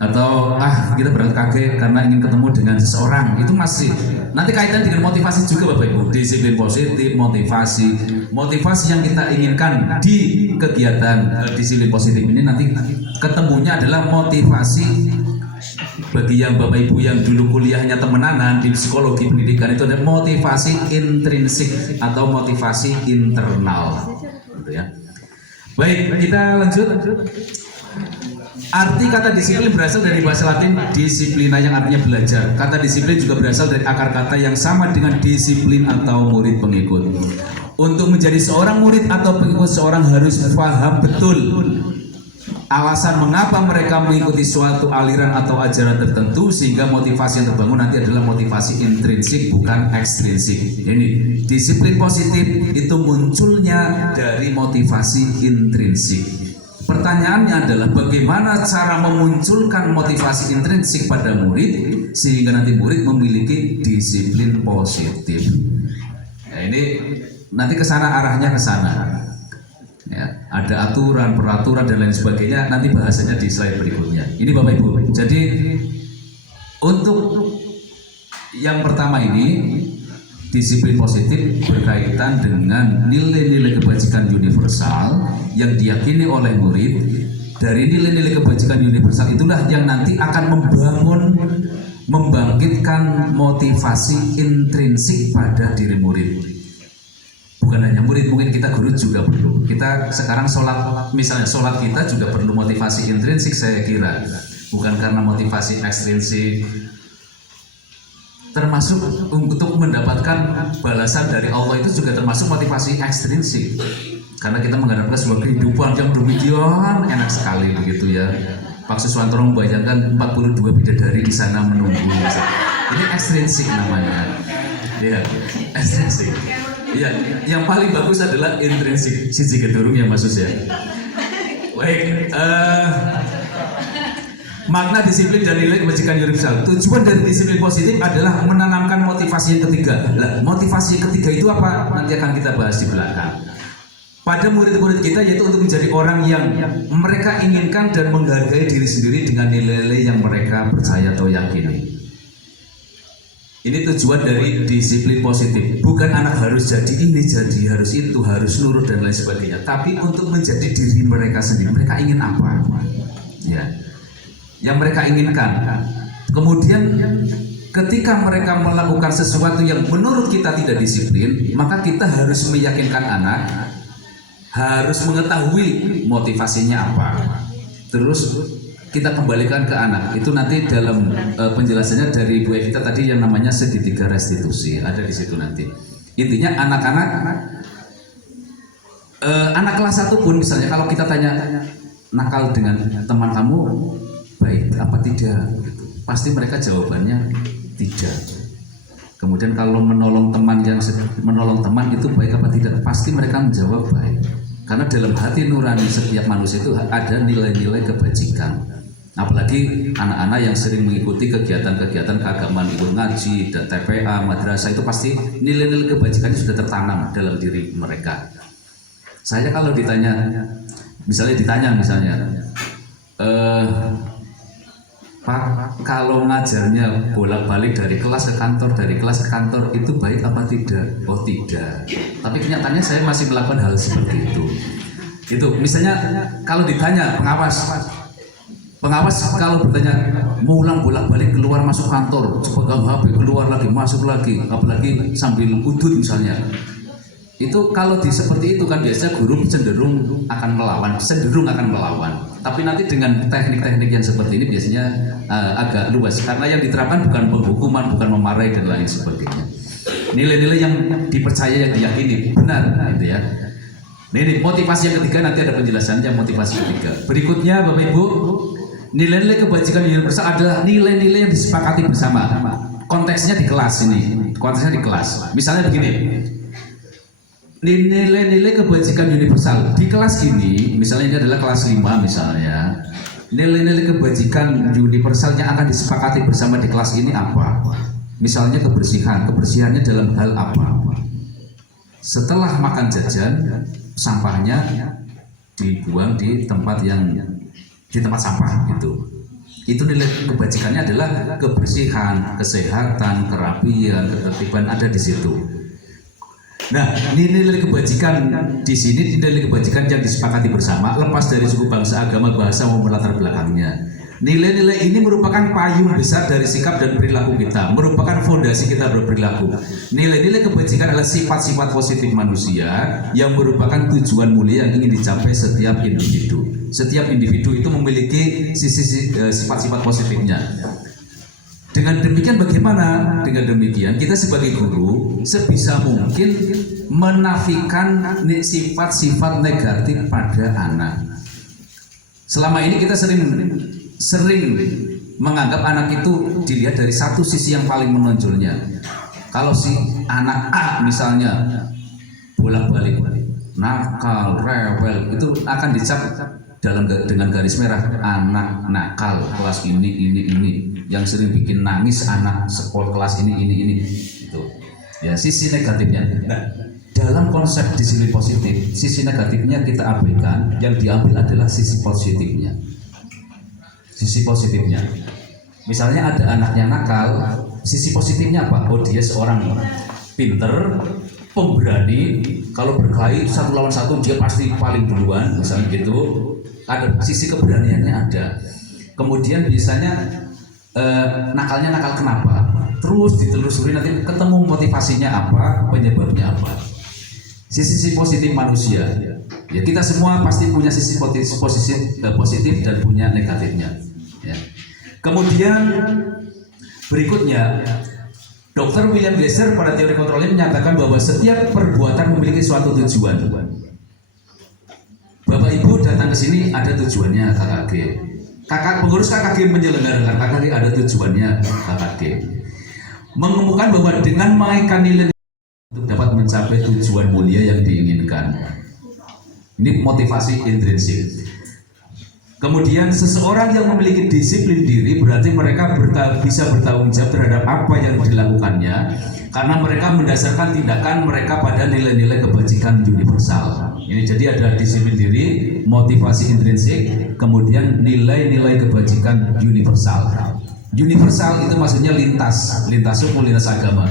Atau kita berangkat KKG karena ingin ketemu dengan seseorang, itu masih. Nanti kaitan dengan motivasi juga Bapak Ibu. Disiplin positif, motivasi yang kita inginkan di kegiatan disiplin positif ini nanti ketemunya adalah motivasi. Bagi yang Bapak Ibu yang dulu kuliahnya temenanan di psikologi pendidikan, itu ada motivasi intrinsik atau motivasi internal, gitu ya. Baik, kita lanjut. Arti kata disiplin berasal dari bahasa Latin disiplina yang artinya belajar. Kata disiplin juga berasal dari akar kata yang sama dengan disiplin atau murid pengikut. Untuk menjadi seorang murid atau pengikut, seorang harus paham betul alasan mengapa mereka mengikuti suatu aliran atau ajaran tertentu, sehingga motivasi yang terbangun nanti adalah motivasi intrinsik bukan ekstrinsik. Ini disiplin positif itu munculnya dari motivasi intrinsik. Pertanyaannya adalah bagaimana cara memunculkan motivasi intrinsik pada murid sehingga nanti murid memiliki disiplin positif. Nah, ini nanti arahnya ke sana. Ya, ada aturan, peraturan dan lain sebagainya, nanti bahasanya di slide berikutnya. Ini Bapak Ibu. Jadi untuk yang pertama ini, disiplin positif berkaitan dengan nilai-nilai kebajikan universal yang diyakini oleh murid. Dari nilai-nilai kebajikan universal itulah yang nanti akan membangkitkan motivasi intrinsik pada diri murid. Bukan hanya murid, mungkin kita guru juga perlu. Kita sekarang misalnya sholat kita juga perlu motivasi intrinsik, saya kira. Bukan karena motivasi ekstrinsik. Termasuk untuk mendapatkan balasan dari Allah itu juga termasuk motivasi ekstrinsik. Karena kita mengharapkan sebuah kehidupan yang demikian enak sekali begitu ya. Pak Suswantoro membayangkan 42 bidadari di sana menunggu. Ini ekstrinsik namanya. Ya, ekstrinsik. Ya, yang paling bagus adalah intrinsik. Siji gedurung ya Mas Sus ya. Baik, makna disiplin dan nilai kebajikan universal. Tujuan dari disiplin positif adalah menanamkan motivasi yang ketiga. Nah, motivasi yang ketiga itu apa? Nanti akan kita bahas di belakang. pada murid-murid kita, yaitu untuk menjadi orang yang mereka inginkan dan menghargai diri sendiri dengan nilai-nilai yang mereka percaya atau yakini. Ini tujuan dari disiplin positif. Bukan anak harus jadi ini, jadi harus itu, harus nurut dan lain sebagainya. Tapi untuk menjadi diri mereka sendiri. Mereka ingin apa? Ya, yang mereka inginkan. Kemudian ketika mereka melakukan sesuatu yang menurut kita tidak disiplin, maka kita harus meyakinkan anak, harus mengetahui motivasinya apa. Terus kita kembalikan ke anak. Itu nanti dalam penjelasannya dari Bu Evita tadi yang namanya segitiga restitusi, ada di situ nanti. Intinya anak-anak anak kelas 1 pun misalnya kalau kita tanya nakal dengan teman kamu baik apa tidak, pasti mereka jawabannya tidak. Kemudian kalau menolong teman itu baik apa tidak, pasti mereka menjawab baik. Karena dalam hati nurani setiap manusia itu ada nilai-nilai kebajikan. Apalagi anak-anak yang sering mengikuti kegiatan-kegiatan keagamaan, ikut ngaji, dan TPA, madrasah, itu pasti nilai-nilai kebajikannya sudah tertanam dalam diri mereka. Saya kalau ditanya Pak, kalau ngajarnya bolak-balik dari kelas ke kantor, dari kelas ke kantor, itu baik apa tidak? Oh tidak. Tapi kenyataannya saya masih melakukan hal seperti itu. Itu misalnya kalau ditanya pengawas kalau bertanya ngulang bolak-balik keluar masuk kantor, pegang HP keluar lagi masuk lagi, apalagi sambil udut misalnya. Itu kalau seperti itu kan biasanya guru cenderung akan melawan. Tapi nanti dengan teknik-teknik yang seperti ini biasanya agak luas, karena yang diterapkan bukan penghukuman, bukan memarahi dan lain sebagainya. Nilai-nilai yang dipercaya, yang diyakini benar, gitu ya. Nah, ini motivasi yang ketiga, nanti ada penjelasannya motivasi ketiga. Berikutnya Bapak Ibu, nilai-nilai kebajikan universal adalah nilai-nilai yang disepakati bersama. Konteksnya di kelas ini, Misalnya begini, nilai-nilai kebajikan universal di kelas ini, misalnya ini adalah kelas 5 misalnya, nilai-nilai kebajikan universal yang akan disepakati bersama di kelas ini apa? Misalnya kebersihannya dalam hal apa? Setelah makan jajan, sampahnya dibuang di tempat sampah gitu. Itu nilai kebajikannya adalah kebersihan, kesehatan, kerapian, ketertiban, ada di situ. Nah, nilai kebajikan di sini, nilai kebajikan yang disepakati bersama, lepas dari suku, bangsa, agama, bahasa maupun latar belakangnya. Nilai-nilai ini merupakan payung besar dari sikap dan perilaku kita, merupakan fondasi kita berperilaku. Nilai-nilai kebajikan adalah sifat-sifat positif manusia yang merupakan tujuan mulia yang ingin dicapai setiap individu. Setiap individu itu memiliki sifat-sifat positifnya. Dengan demikian bagaimana? Dengan demikian kita sebagai guru sebisa mungkin menafikan sifat-sifat negatif pada anak. Selama ini kita sering menganggap anak itu dilihat dari satu sisi yang paling menonjolnya. Kalau si anak A misalnya bolak-balik nakal, rewel, itu akan dicap dengan garis merah, anak nakal kelas ini yang sering bikin nangis, anak sekolah kelas ini itu ya sisi negatifnya. Nah, dalam konsep disiplin positif, sisi negatifnya kita abaikan, yang diambil adalah sisi positifnya. Misalnya ada anaknya nakal, sisi positifnya apa? Oh, dia seorang pinter, pemberani, kalau berkelahi 1 lawan 1 dia pasti paling duluan, misalnya gitu. Ada sisi keberaniannya ada. Kemudian biasanya nakalnya nakal kenapa? Terus ditelusuri, nanti ketemu motivasinya apa, penyebabnya apa. Sisi positif manusia. Ya, kita semua pasti punya sisi positif dan punya negatifnya. Ya. Kemudian berikutnya, Dr. William Glasser pada teori kontrolnya menyatakan bahwa setiap perbuatan memiliki suatu tujuan. Bapak Ibu datang ke sini ada tujuannya KKG. Pengurus KKG menyelenggarakan KKG ada tujuannya KKG. Mengemukakan bahwa dengan menaikkan nilai untuk dapat mencapai tujuan mulia yang diinginkan. Ini motivasi intrinsik. Kemudian seseorang yang memiliki disiplin diri berarti mereka bisa bertanggung jawab terhadap apa yang dilakukannya. karena mereka mendasarkan tindakan mereka pada nilai-nilai kebajikan universal. Ini jadi ada disiplin diri, motivasi intrinsik, kemudian nilai-nilai kebajikan universal. Universal itu maksudnya lintas suku, lintas agama.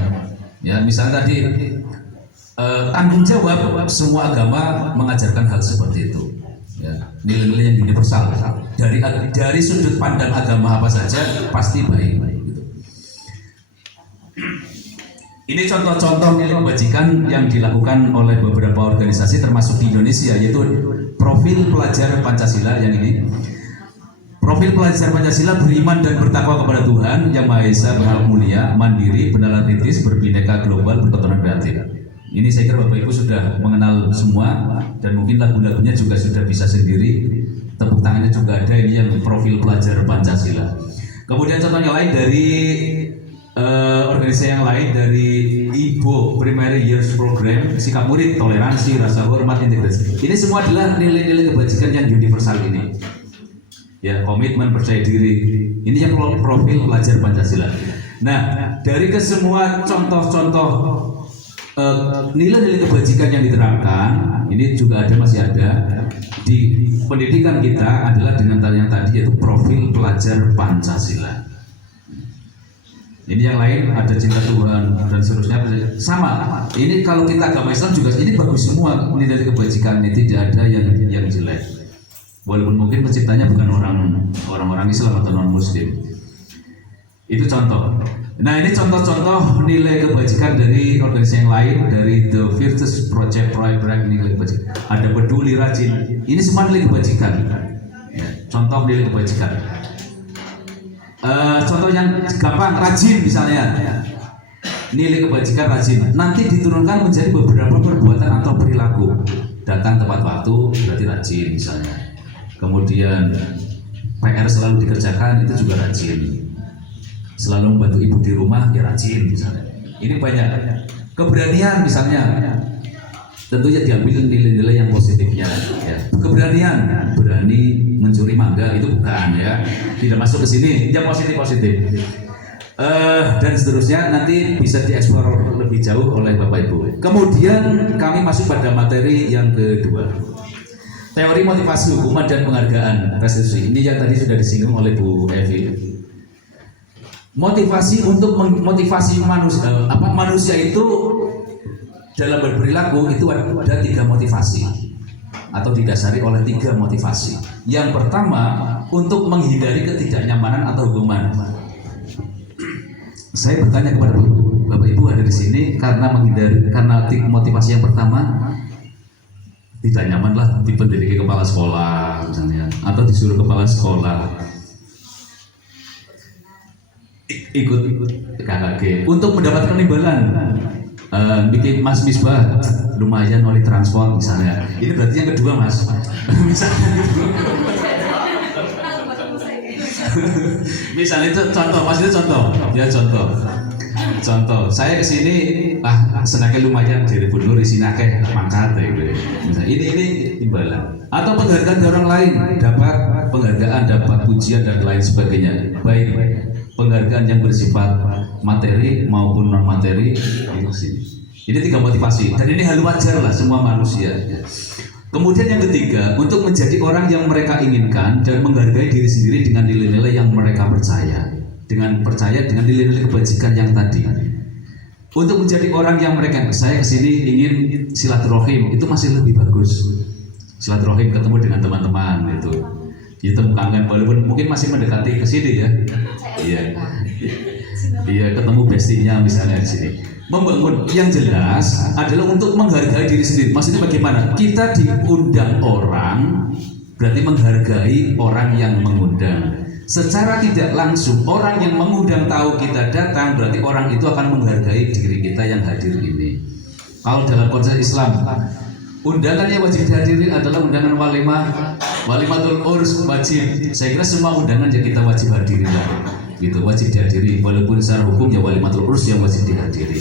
Ya, misalnya tadi tanggung jawab, semua agama mengajarkan hal seperti itu. Ya, nilai-nilai yang universal. Dari sudut pandang agama apa saja pasti baik. Ini contoh-contoh nilai kebajikan yang dilakukan oleh beberapa organisasi termasuk di Indonesia, yaitu profil pelajar Pancasila yang ini. Profil pelajar Pancasila beriman dan bertakwa kepada Tuhan Yang Maha Esa, Maha Mulia, mandiri, bernalar kritis, berbineka global, berketuhanan kreatif. Ini saya kira Bapak Ibu sudah mengenal semua dan mungkin lagu-lagunya juga sudah bisa sendiri. Tepuk tangannya juga ada, ini yang profil pelajar Pancasila. Kemudian contohnya lain dari organisasi yang lain, dari IBO Primary Years Program, sikap murid, toleransi, rasa hormat, integrasi. Ini semua adalah nilai-nilai kebajikan yang universal ini. Ya, komitmen, percaya diri. Ini yang profil pelajar Pancasila. Nah, dari kesemua contoh-contoh nilai-nilai kebajikan yang diterapkan, ini juga masih ada di pendidikan kita adalah dengan yang tadi, yaitu profil pelajar Pancasila. Ini yang lain ada cinta Tuhan dan seterusnya sama. Ini kalau kita agama Islam juga ini bagus semua nilai kebajikan, ini tidak ada yang jelek. Walaupun mungkin penciptanya bukan orang-orang Islam atau non Muslim. Itu contoh. Nah, ini contoh-contoh nilai kebajikan dari organisasi yang lain, dari The Virtus Project nilai kebajikan. Ada peduli, rajin. Ini semua nilai kebajikan. Ya, contoh nilai kebajikan. Contoh yang gampang, rajin misalnya, nilai kebajikan rajin nanti diturunkan menjadi beberapa perbuatan atau perilaku. Datang tepat waktu berarti rajin misalnya. Kemudian PR selalu dikerjakan, itu juga rajin. Selalu membantu ibu di rumah, ya rajin misalnya. Ini banyak. Keberanian misalnya, tentunya diambil nilai-nilai yang positifnya. Ya. Keberanian, berani mencuri mangga itu bukan, ya, tidak masuk ke sini. Yang positif. Dan seterusnya nanti bisa dieksplor lebih jauh oleh Bapak Ibu. Kemudian kami masuk pada materi yang kedua, teori motivasi hukuman dan penghargaan restitusi. Ini yang tadi sudah disinggung oleh Bu Evi. Motivasi untuk memotivasi manusia itu dalam berperilaku itu ada 3 motivasi atau didasari oleh 3 motivasi. Yang pertama, untuk menghindari ketidaknyamanan atau hukuman. Saya bertanya kepada Bapak Ibu ada di sini karena motivasi yang pertama, tidak nyaman lah dipendirikan kepala sekolah misalnya, atau disuruh kepala sekolah ikut KKG untuk mendapatkan imbalan. Bikin Mas Misbah lumayan wali transport misalnya, ini berarti yang kedua Mas. Misalnya misalnya itu contoh, Mas itu contoh ya, contoh saya kesini senaknya lumayan dari Bunur di sini akeh mangkat ya, misalnya ini imbalan. Atau penghargaan dari orang lain, dapat penghargaan, dapat pujian dan lain sebagainya, baik penghargaan yang bersifat materi maupun non materi. Ini 3 motivasi dan ini hal wajar lah semua manusia. Kemudian yang ketiga, untuk menjadi orang yang mereka inginkan dan menghargai diri sendiri dengan nilai-nilai yang mereka percaya, dengan nilai-nilai kebajikan yang tadi. Untuk menjadi orang yang mereka, saya kesini ingin silaturahim, itu masih lebih bagus. Silaturahim, ketemu dengan teman-teman itu. Kita kangen, walaupun mungkin masih mendekati ke sini ya. Iya, ketemu bestinya misalnya di sini. Membangun yang jelas adalah untuk menghargai diri sendiri. Maksudnya bagaimana? Kita diundang orang, berarti menghargai orang yang mengundang. Secara tidak langsung orang yang mengundang tahu kita datang, berarti orang itu akan menghargai diri kita yang hadir ini. Kalau dalam konsep Islam, undangan yang wajib dihadiri adalah undangan walimatul urs wajib. Saya kira semua undangan yang kita wajib hadiri lah, gitu, wajib dihadiri. Walaupun secara hukum ya walimatul urs yang wajib dihadiri.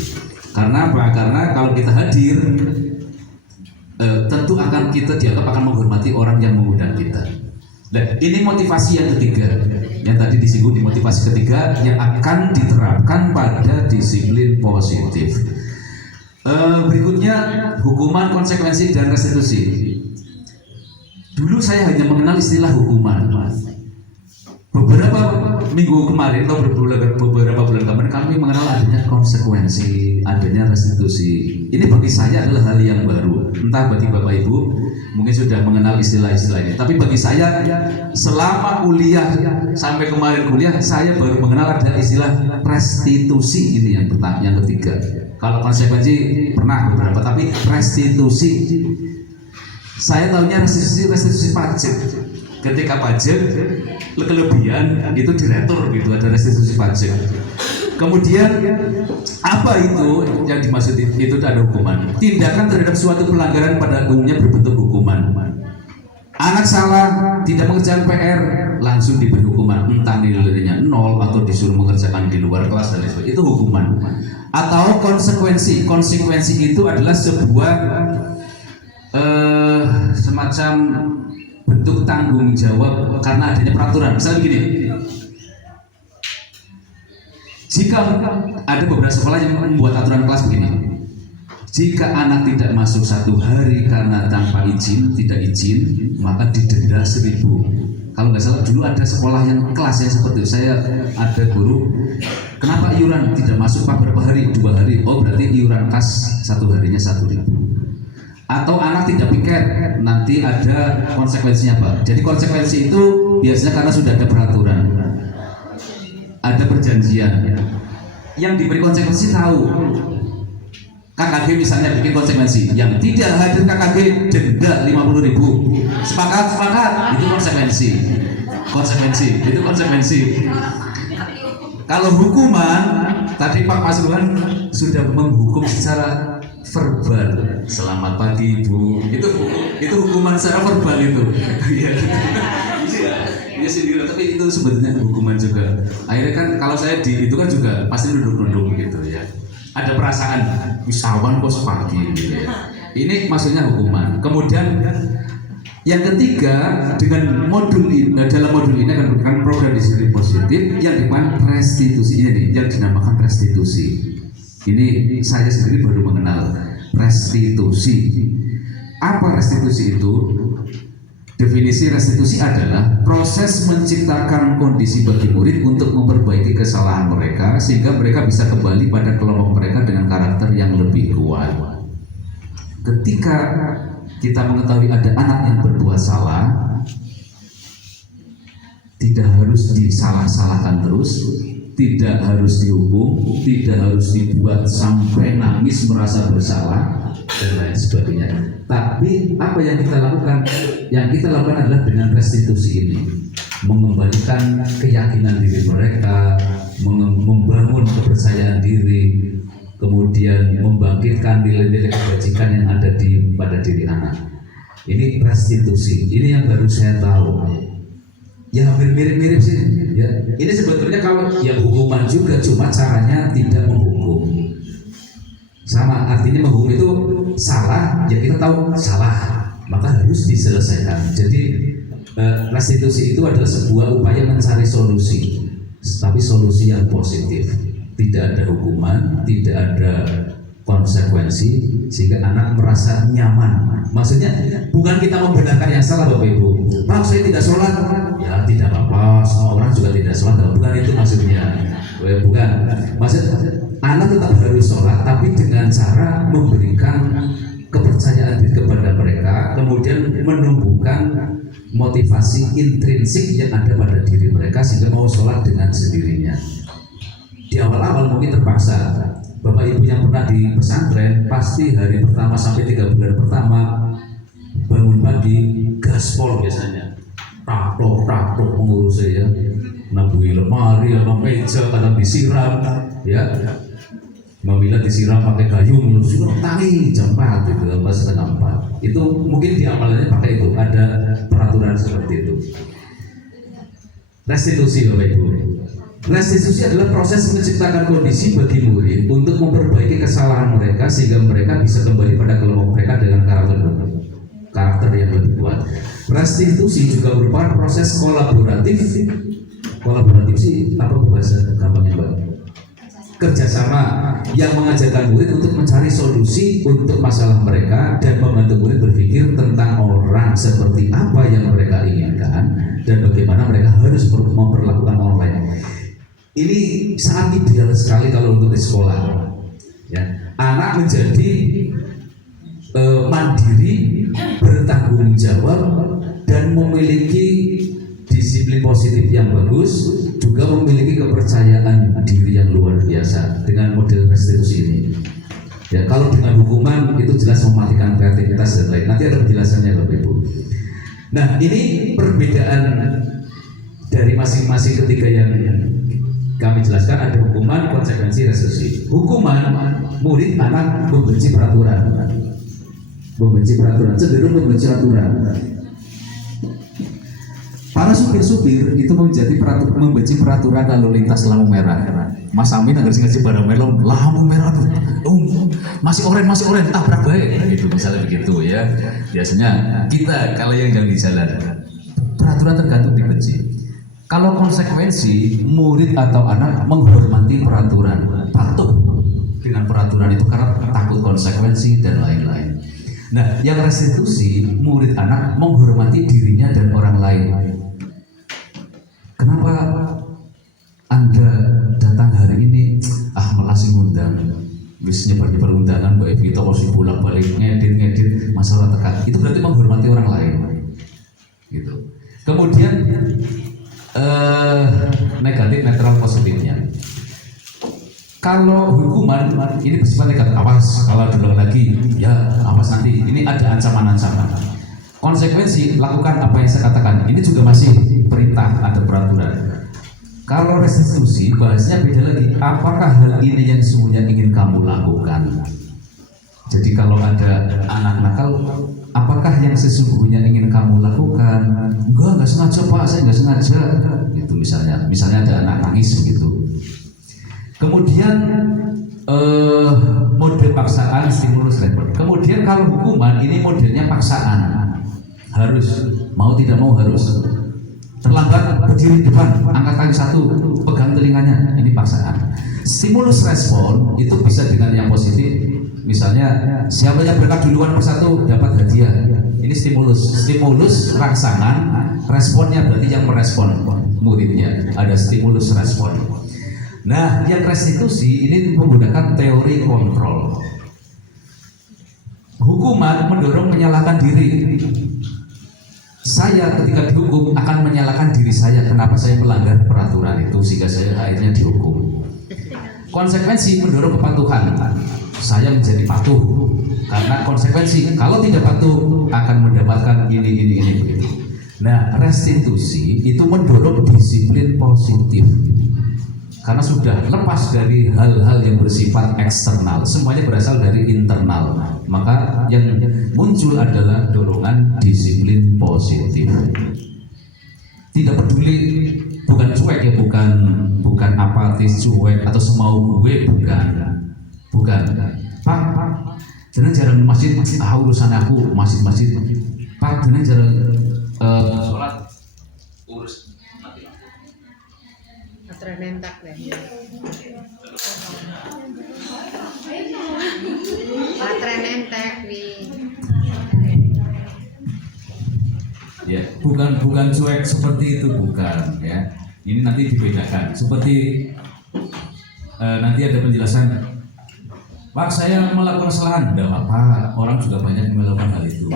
Karena apa? Karena kalau kita hadir, tentu kita dianggap akan menghormati orang yang mengundang kita. Nah, ini motivasi yang ketiga, yang tadi disinggung di motivasi ketiga yang akan diterapkan pada disiplin positif. Berikutnya hukuman, konsekuensi, dan restitusi. Dulu saya hanya mengenal istilah hukuman. Beberapa minggu kemarin atau beberapa bulan kemarin kami mengenal adanya konsekuensi, adanya restitusi. Ini bagi saya adalah hal yang baru. Entah bagi Bapak Ibu mungkin sudah mengenal istilah-istilah ini. Tapi bagi saya selama kuliah sampai kemarin kuliah saya baru mengenal ada istilah restitusi. Ini yang pertama, yang ketiga. Kalau konsekuensi pernah beberapa, tapi restitusi saya tahunya restitusi pajak. Ketika pajak kelebihan itu diretur gitu, ada restitusi pajak. Kemudian apa itu yang dimaksud itu ada hukuman. Tindakan terhadap suatu pelanggaran pada umumnya berbentuk hukuman. Anak salah tidak mengerjakan PR langsung diberi hukuman, entah nilainya 0 atau disuruh mengerjakan di luar kelas dan lain sebagainya, itu hukuman. Atau konsekuensi. Konsekuensi itu adalah sebuah semacam bentuk tanggung jawab karena adanya peraturan. Misalnya begini, jika ada beberapa sekolah yang membuat aturan kelas begini, jika anak tidak masuk 1 hari karena tanpa izin, tidak izin, maka didenda 1.000. Kalau nggak salah dulu ada sekolah yang kelas yang seperti itu. Saya ada guru, kenapa iuran tidak masuk Pak berapa hari? 2 hari. Oh berarti iuran kas 1 harinya 1.000. Atau anak tidak piket, nanti ada konsekuensinya Pak. Jadi konsekuensi itu biasanya karena sudah ada peraturan, ada perjanjian. Yang diberi konsekuensi tahu. KKG misalnya bikin konsekuensi, yang tidak hadir KKG denda 50.000. Sepakat? Itu konsekuensi. Itu konsekuensi. Kalau hukuman, tadi Pak Masruhan sudah menghukum secara verbal. Selamat pagi Bu. Itu hukuman secara verbal itu. Iya sendiri, tapi itu sebenarnya hukuman juga. Akhirnya kan kalau saya di itu kan juga pasti duduk-duduk gitu ya. Ada perasaan wisawan kok pagi gitu ya. Ini maksudnya hukuman. Kemudian yang ketiga, dengan modul ini, dalam modul ini akan program disiplin positif yang dimana restitusi ini yang dinamakan restitusi. Ini saya sendiri baru mengenal restitusi. Apa restitusi itu? Definisi restitusi adalah proses menciptakan kondisi bagi murid untuk memperbaiki kesalahan mereka sehingga mereka bisa kembali pada kelompok mereka dengan karakter yang lebih kuat. Ketika kita mengetahui ada anak yang berbuat salah, tidak harus disalah-salahkan terus, tidak harus dihukum, tidak harus dibuat sampai nangis merasa bersalah dan lain sebagainya. Tapi apa yang kita lakukan? Yang kita lakukan adalah dengan restitusi ini, mengembalikan keyakinan diri mereka, membangun kepercayaan diri, kemudian membangkitkan nilai-nilai kebajikan yang ada pada diri anak. Ini restitusi. Ini yang baru saya tahu. Ya hampir mirip-mirip sih. Ya, ini sebetulnya kalau ya hukuman juga, cuma caranya tidak menghukum. Sama, artinya menghukum itu salah, ya kita tahu salah, maka harus diselesaikan. Jadi restitusi itu adalah sebuah upaya mencari solusi, tapi solusi yang positif. Tidak ada hukuman, tidak ada konsekuensi, sehingga anak merasa nyaman. Maksudnya bukan kita membenarkan yang salah Bapak Ibu. Pak saya tidak sholat, ya tidak apa-apa, semua orang juga tidak sholat. Bukan itu maksudnya. Bukan. Maksudnya anak tetap harus sholat, tapi dengan cara memberikan kepercayaan diri kepada mereka, kemudian menumbuhkan motivasi intrinsik yang ada pada diri mereka sehingga mau sholat dengan sendirinya. Di awal-awal mungkin terpaksa. Bapak Ibu yang pernah di pesantren pasti hari pertama sampai 3 bulan pertama bangun pagi gaspol biasanya, taktok pengurus ya, nabui lemari atau meja kadang disiram ya, memilah disiram pakai gayung, suruh tangi jam 4 gitu, pas setengah 4. Itu mungkin di awalnya pakai itu, ada peraturan seperti itu. Restitusi Bapak Ibu. Restitusi adalah proses menciptakan kondisi bagi murid untuk memperbaiki kesalahan mereka sehingga mereka bisa kembali pada kelompok mereka dengan karakter yang lebih kuat. Restitusi juga merupakan proses kolaboratif. Kolaboratif sih apa bahasa gampangnya Mbak? Kerjasama yang mengajarkan murid untuk mencari solusi untuk masalah mereka dan membantu murid berpikir tentang orang seperti apa yang mereka inginkan dan bagaimana mereka harus memperlakukan online. Ini sangat ideal sekali kalau untuk di sekolah. Ya, anak menjadi mandiri, bertanggung jawab dan memiliki disiplin positif yang bagus, juga memiliki kepercayaan diri yang luar biasa dengan model restitusi ini. Ya, kalau dengan hukuman itu jelas mematikan kreativitas dan lain. Nanti ada penjelasannya Bapak Ibu. Nah, ini perbedaan dari masing-masing ketiga yang kami jelaskan. Ada hukuman, konsekuensi, restitusi. Hukuman, murid anak membenci peraturan, cenderung membenci aturan. Para supir-supir itu membenci peraturan lalu lintas lampu merah. Mas Amin agar ngaji barang melon lampu merah tuh, masih oren, tabrak baik, gitu misalnya begitu ya. Biasanya kita kalau yang jalan di jalan, peraturan tergantung dibenci. Kalau konsekuensi, murid atau anak menghormati peraturan, patuh dengan peraturan itu karena takut konsekuensi dan lain-lain. Nah, yang restitusi, murid anak menghormati dirinya dan orang lain. Kenapa Anda datang hari ini? Melasi ngundang, wis nyebar undangan, Mbak Evita masih bolak-balik ngedit masalah tekan. Itu berarti menghormati orang lain, gitu. Kemudian negatif, netral, positifnya. Kalau hukuman ini bersifat negatif, awas kalau diulang lagi, ya awas nanti. Ini ada ancaman-ancaman. Konsekuensi, lakukan apa yang saya katakan. Ini juga masih perintah, ada peraturan. Kalau restitusi, bahasnya beda lagi. Apakah hal ini yang sesungguhnya ingin kamu lakukan? Jadi kalau ada anak nakal, apakah yang sesungguhnya ingin kamu lakukan? Enggak sengaja Pak, saya enggak sengaja. Itu misalnya ada anak nangis begitu. Kemudian mode paksaan, stimulus, respon. Kemudian kalau hukuman ini modelnya paksaan, harus, mau tidak mau harus. Terlambat berdiri depan, angkat kaki satu, pegang telinganya, ini paksaan. Stimulus respon itu bisa dengan yang positif, misalnya siapa yang berangkat duluan persatu dapat hadiah. Ini stimulus rangsangan, responnya berarti yang merespon muridnya, ada stimulus respon. Nah, yang restitusi ini menggunakan teori kontrol. Hukuman mendorong menyalahkan diri. Saya ketika dihukum akan menyalahkan diri saya, kenapa saya melanggar peraturan itu sehingga saya akhirnya dihukum. Konsekuensi mendorong kepatuhan. Saya menjadi patuh karena konsekuensi kalau tidak patuh akan mendapatkan ini begitu. Nah, restitusi itu mendorong disiplin positif. Karena sudah lepas dari hal-hal yang bersifat eksternal, semuanya berasal dari internal. Maka yang muncul adalah dorongan disiplin positif. Tidak peduli, bukan cuek ya, bukan apatis, cuek atau semau gue, bukan. Pak, jangan jarang masjid, urusan aku masjid. Pak, jangan jarang sholat, urus. Nentak deh. Baterai nentek nih. Ya, bukan cuek seperti itu, bukan ya. Ini nanti dibedakan. Seperti nanti ada penjelasan. Pak, saya melakukan kesalahan, tidak apa-apa. Orang juga banyak yang melakukan hal itu.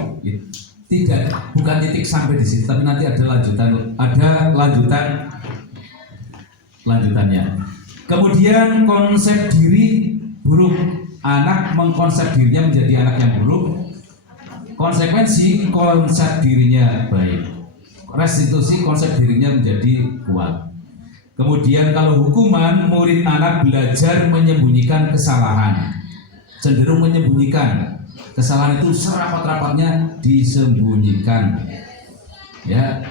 Tidak, bukan titik sampai di situ, tapi nanti ada lanjutannya. Kemudian konsep diri buruk, anak mengkonsep dirinya menjadi anak yang buruk. Konsekuensi, konsep dirinya baik. Restitusi, konsep dirinya menjadi kuat. Kemudian kalau hukuman, murid anak belajar menyembunyikan kesalahan, cenderung menyembunyikan kesalahan itu, serapat-rapatnya disembunyikan. Ya,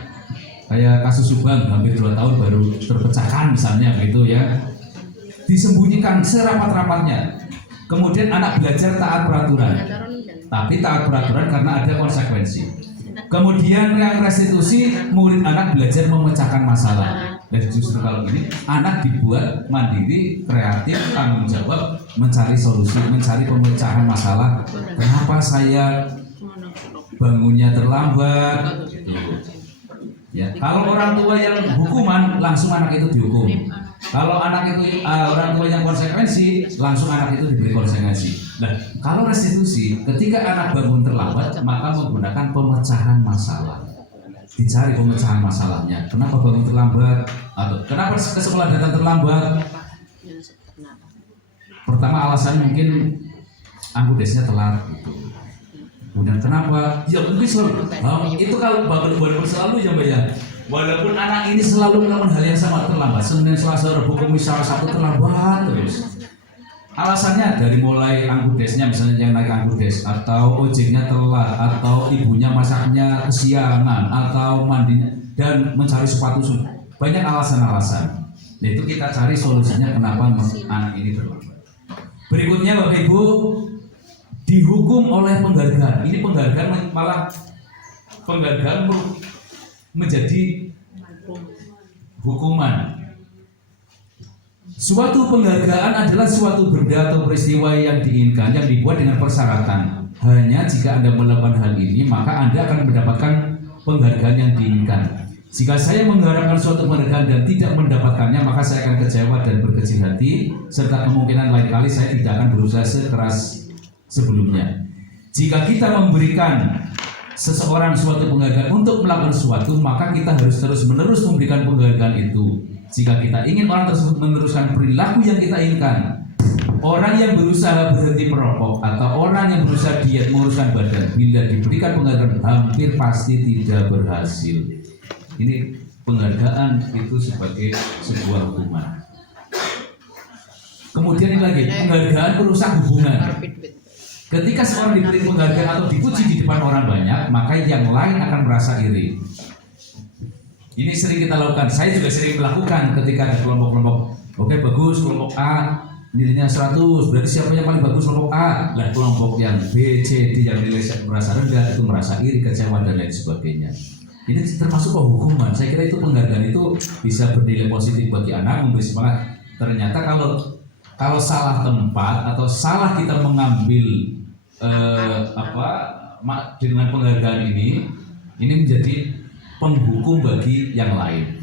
kayak kasus Subang hampir 2 tahun baru terpecahkan misalnya gitu ya, disembunyikan serapat-rapatnya. Kemudian anak belajar taat peraturan, tapi taat peraturan karena ada konsekuensi. Kemudian yang restitusi, murid anak belajar memecahkan masalah. Dan justru kalau ini anak dibuat mandiri, kreatif, tanggung jawab, mencari solusi, mencari pemecahan masalah. Kenapa saya bangunnya terlambat? Gitu. Ya, kalau orang tua yang hukuman, langsung anak itu dihukum. Kalau anak itu orang tua yang konsekuensi, langsung anak itu diberi konsekuensi. Nah, kalau restitusi, ketika anak bangun terlambat, maka menggunakan pemecahan masalah. Dicari pemecahan masalahnya. Kenapa bangun terlambat? Atau kenapa ke sekolah datang terlambat? Pertama alasan mungkin anggudesnya telat gitu. Kemudian kenapa? Ya mungkin selalu. Itu kalau walaupun selalu ya Mbak ya. Walaupun anak ini selalu melakukan hal yang sama terlambat, Senin, Selasa, Rabu, Kamis, Sabtu terlambat terus. Alasannya dari mulai anggudesnya, misalnya yang naik anggudes, atau ojeknya telat, atau ibunya masaknya kesiangan, atau mandinya dan mencari sepatu, banyak alasan-alasan. Nah, itu kita cari solusinya kenapa anak ini terlambat. Berikutnya Bapak Ibu, dihukum oleh penghargaan. Ini penghargaan malah penghargaan menjadi hukuman. Suatu penghargaan adalah suatu benda atau peristiwa yang diinginkan yang dibuat dengan persyaratan. Hanya jika Anda melakukan hal ini, maka Anda akan mendapatkan penghargaan yang diinginkan. Jika saya mengharapkan suatu penghargaan dan tidak mendapatkannya, maka saya akan kecewa dan berkecil hati, serta kemungkinan lain kali saya tidak akan berusaha sekeras sebelumnya. Jika kita memberikan seseorang suatu penghargaan untuk melakukan sesuatu, maka kita harus terus-menerus memberikan penghargaan itu. Jika kita ingin orang tersebut meneruskan perilaku yang kita inginkan, orang yang berusaha berhenti merokok atau orang yang berusaha diet menguruskan badan, bila diberikan penghargaan hampir pasti tidak berhasil. Ini penghargaan itu sebagai sebuah hukuman. Kemudian ini lagi, penghargaan merusak hubungan. Ketika seorang diberi penghargaan atau dipuji di depan orang banyak, maka yang lain akan merasa iri. Ini sering kita lakukan, saya juga sering melakukan ketika ada kelompok-kelompok. Oke bagus, kelompok A nilainya 100, berarti siapa yang paling bagus kelompok A? Lah kelompok yang B, C, D yang nilai merasa rendah itu merasa iri, kecewa dan lain sebagainya. Ini termasuk hukuman. Saya kira itu penghargaan itu bisa bernilai positif bagi anak, memberi semangat. Ternyata kalau salah tempat atau salah kita mengambil dengan penghargaan ini menjadi penghukum bagi yang lain.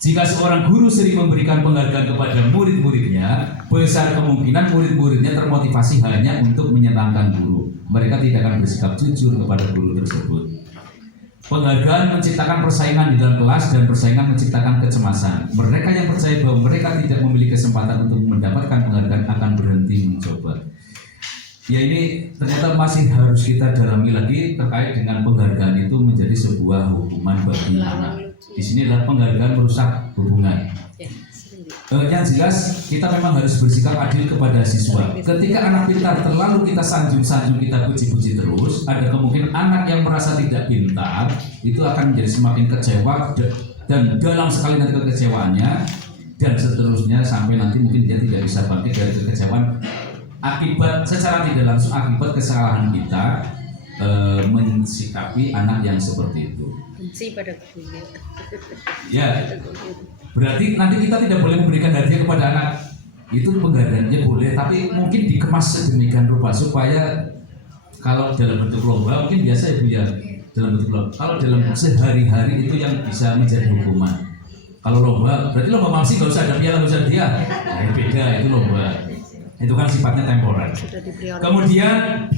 Jika seorang guru sering memberikan penghargaan kepada murid-muridnya, besar kemungkinan murid-muridnya termotivasi hanya untuk menyenangkan guru. Mereka tidak akan bersikap jujur kepada guru tersebut. Penghargaan menciptakan persaingan di dalam kelas dan persaingan menciptakan kecemasan. Mereka yang percaya bahwa mereka tidak memiliki kesempatan untuk mendapatkan penghargaan akan berhenti mencoba. Ya ini ternyata masih harus kita dalami lagi terkait dengan penghargaan itu menjadi sebuah hukuman bagi anak. Di sini adalah penghargaan merusak hubungan. Yang jelas kita memang harus bersikap adil kepada siswa. Ketika anak pintar terlalu kita sanjung-sanjung, kita puji-puji terus, ada kemungkinan anak yang merasa tidak pintar itu akan menjadi semakin kecewa dan dalam sekali nanti kekecewaannya dan seterusnya sampai nanti mungkin dia tidak bisa bangkit dari kekecewaan akibat secara tidak langsung akibat kesalahan kita mensikapi anak yang seperti itu. Benci pada gurunya. Ya, berarti nanti kita tidak boleh memberikan hadiah kepada anak. Itu penghargaannya boleh, tapi mungkin dikemas sedemikian rupa supaya kalau dalam bentuk lomba mungkin biasa ya Bu ya, dalam bentuk lomba. Kalau dalam sehari-hari itu yang bisa menjadi hukuman. Kalau lomba, berarti lomba mamsi nggak usah ada piala, nggak usah dia. Nah, beda itu lomba. Itu kan sifatnya temporer. Kemudian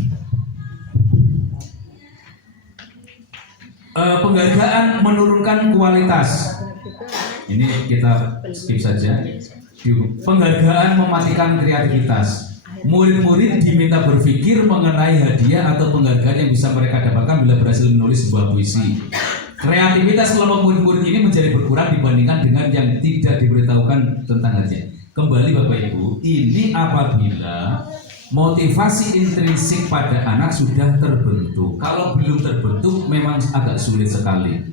penghargaan menurunkan kualitas. Ini kita skip saja. Penghargaan mematikan kreativitas. Murid-murid diminta berpikir mengenai hadiah atau penghargaan yang bisa mereka dapatkan bila berhasil menulis sebuah puisi. Kreativitas kelompok murid-murid ini menjadi berkurang dibandingkan dengan yang tidak diberitahukan tentang hadiah. Kembali Bapak Ibu, ini apabila motivasi intrinsik pada anak sudah terbentuk. Kalau belum terbentuk memang agak sulit sekali.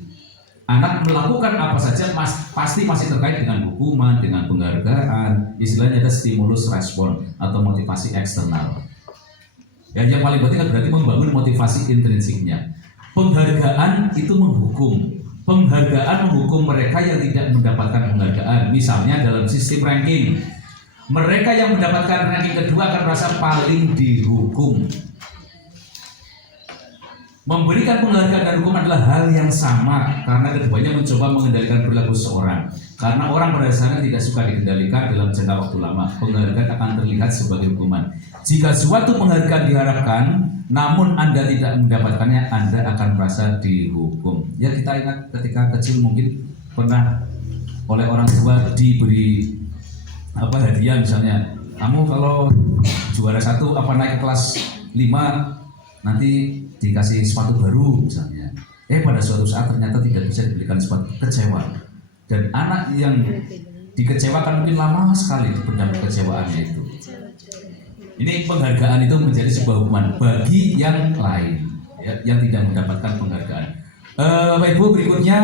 Anak melakukan apa saja pasti masih terkait dengan hukuman, dengan penghargaan. Istilahnya ada stimulus respon atau motivasi eksternal. Yang paling penting berarti membangun motivasi intrinsiknya. Penghargaan itu menghukum. Penghargaan menghukum mereka yang tidak mendapatkan penghargaan. Misalnya dalam sistem ranking, mereka yang mendapatkan ranking kedua akan merasa paling dihukum. Memberikan penghargaan dan hukum adalah hal yang sama karena keduanya mencoba mengendalikan perilaku seorang. Karena orang pada dasarnya tidak suka dikendalikan dalam jangka waktu lama, penghargaan akan terlihat sebagai hukuman. Jika suatu penghargaan diharapkan, namun Anda tidak mendapatkannya, Anda akan merasa dihukum. Ya, kita ingat ketika kecil mungkin pernah oleh orang tua diberi hadiah, misalnya kamu kalau juara 1 naik ke kelas 5 nanti dikasih sepatu baru misalnya. Pada suatu saat ternyata tidak bisa diberikan sepatu, kecewa. Dan anak yang dikecewakan mungkin lama sekali dipendam kekecewaannya itu. Ini penghargaan itu menjadi sebuah hukuman bagi yang lain, ya, yang tidak mendapatkan penghargaan. Bapak Ibu, berikutnya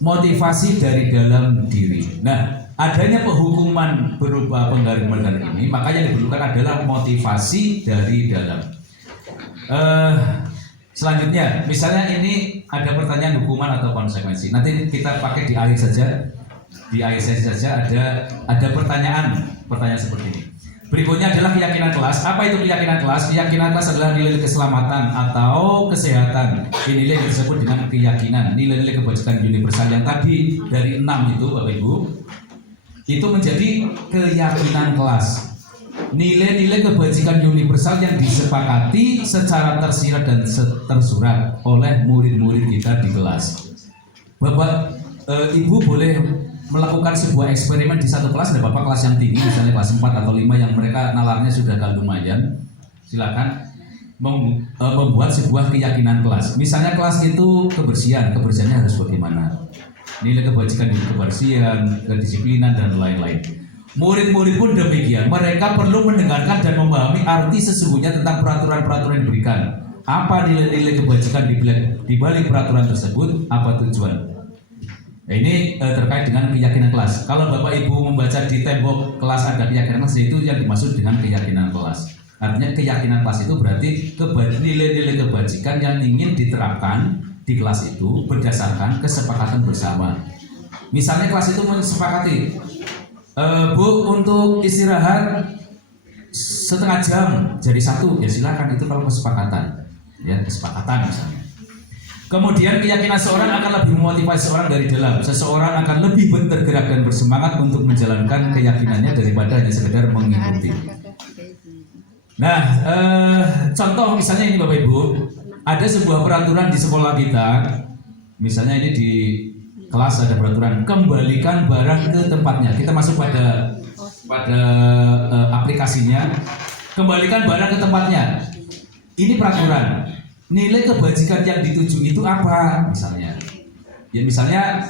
motivasi dari dalam diri. Nah, adanya penghukuman berupa penghargaan ini, makanya diperlukan adalah motivasi dari dalam. Selanjutnya, misalnya ini ada pertanyaan hukuman atau konsekuensi. Nanti kita pakai di akhir saja. Di akhir saja ada pertanyaan seperti ini. Berikutnya adalah keyakinan kelas. Apa itu keyakinan kelas? Keyakinan kelas adalah nilai keselamatan atau kesehatan. Ini nilai yang disebut dengan keyakinan. Nilai-nilai kebajikan universal yang tadi dari 6 itu, Bapak Ibu, itu menjadi keyakinan kelas. Nilai-nilai kebajikan universal yang disepakati secara tersirat dan tersurat oleh murid-murid kita di kelas. Bapak, Ibu boleh melakukan sebuah eksperimen di satu kelas. Ada Bapak kelas yang tinggi, misalnya kelas 4 atau 5 yang mereka nalarnya sudah agak lumayan. Silakan membuat sebuah keyakinan kelas. Misalnya kelas itu kebersihannya harus bagaimana? Nilai kebajikan di kebersihan, kedisiplinan dan lain-lain. Murid-murid pun demikian. Mereka perlu mendengarkan dan memahami arti sesungguhnya tentang peraturan-peraturan yang diberikan. Apa nilai-nilai kebajikan di balik peraturan tersebut? Apa tujuan? Nah, ini terkait dengan keyakinan kelas. Kalau Bapak Ibu membaca di tembok kelas ada keyakinan kelas, itu yang dimaksud dengan keyakinan kelas. Artinya keyakinan kelas itu berarti nilai-nilai kebajikan yang ingin diterapkan di kelas itu berdasarkan kesepakatan bersama. Misalnya kelas itu menyepakati, Bu, untuk istirahat setengah jam jadi 1, ya silakan, itu kalau kesepakatan, ya kesepakatan misalnya. Kemudian keyakinan seorang akan lebih memotivasi seorang dari dalam. Seseorang akan lebih bergerak dan bersemangat untuk menjalankan keyakinannya daripada hanya sekedar mengikuti. Nah, contoh misalnya ini Bapak Ibu, ada sebuah peraturan di sekolah kita. Misalnya ini di kelas ada peraturan kembalikan barang ke tempatnya. Kita masuk pada aplikasinya, kembalikan barang ke tempatnya. Ini peraturan. Nilai kebajikan yang dituju itu apa? Misalnya, ya misalnya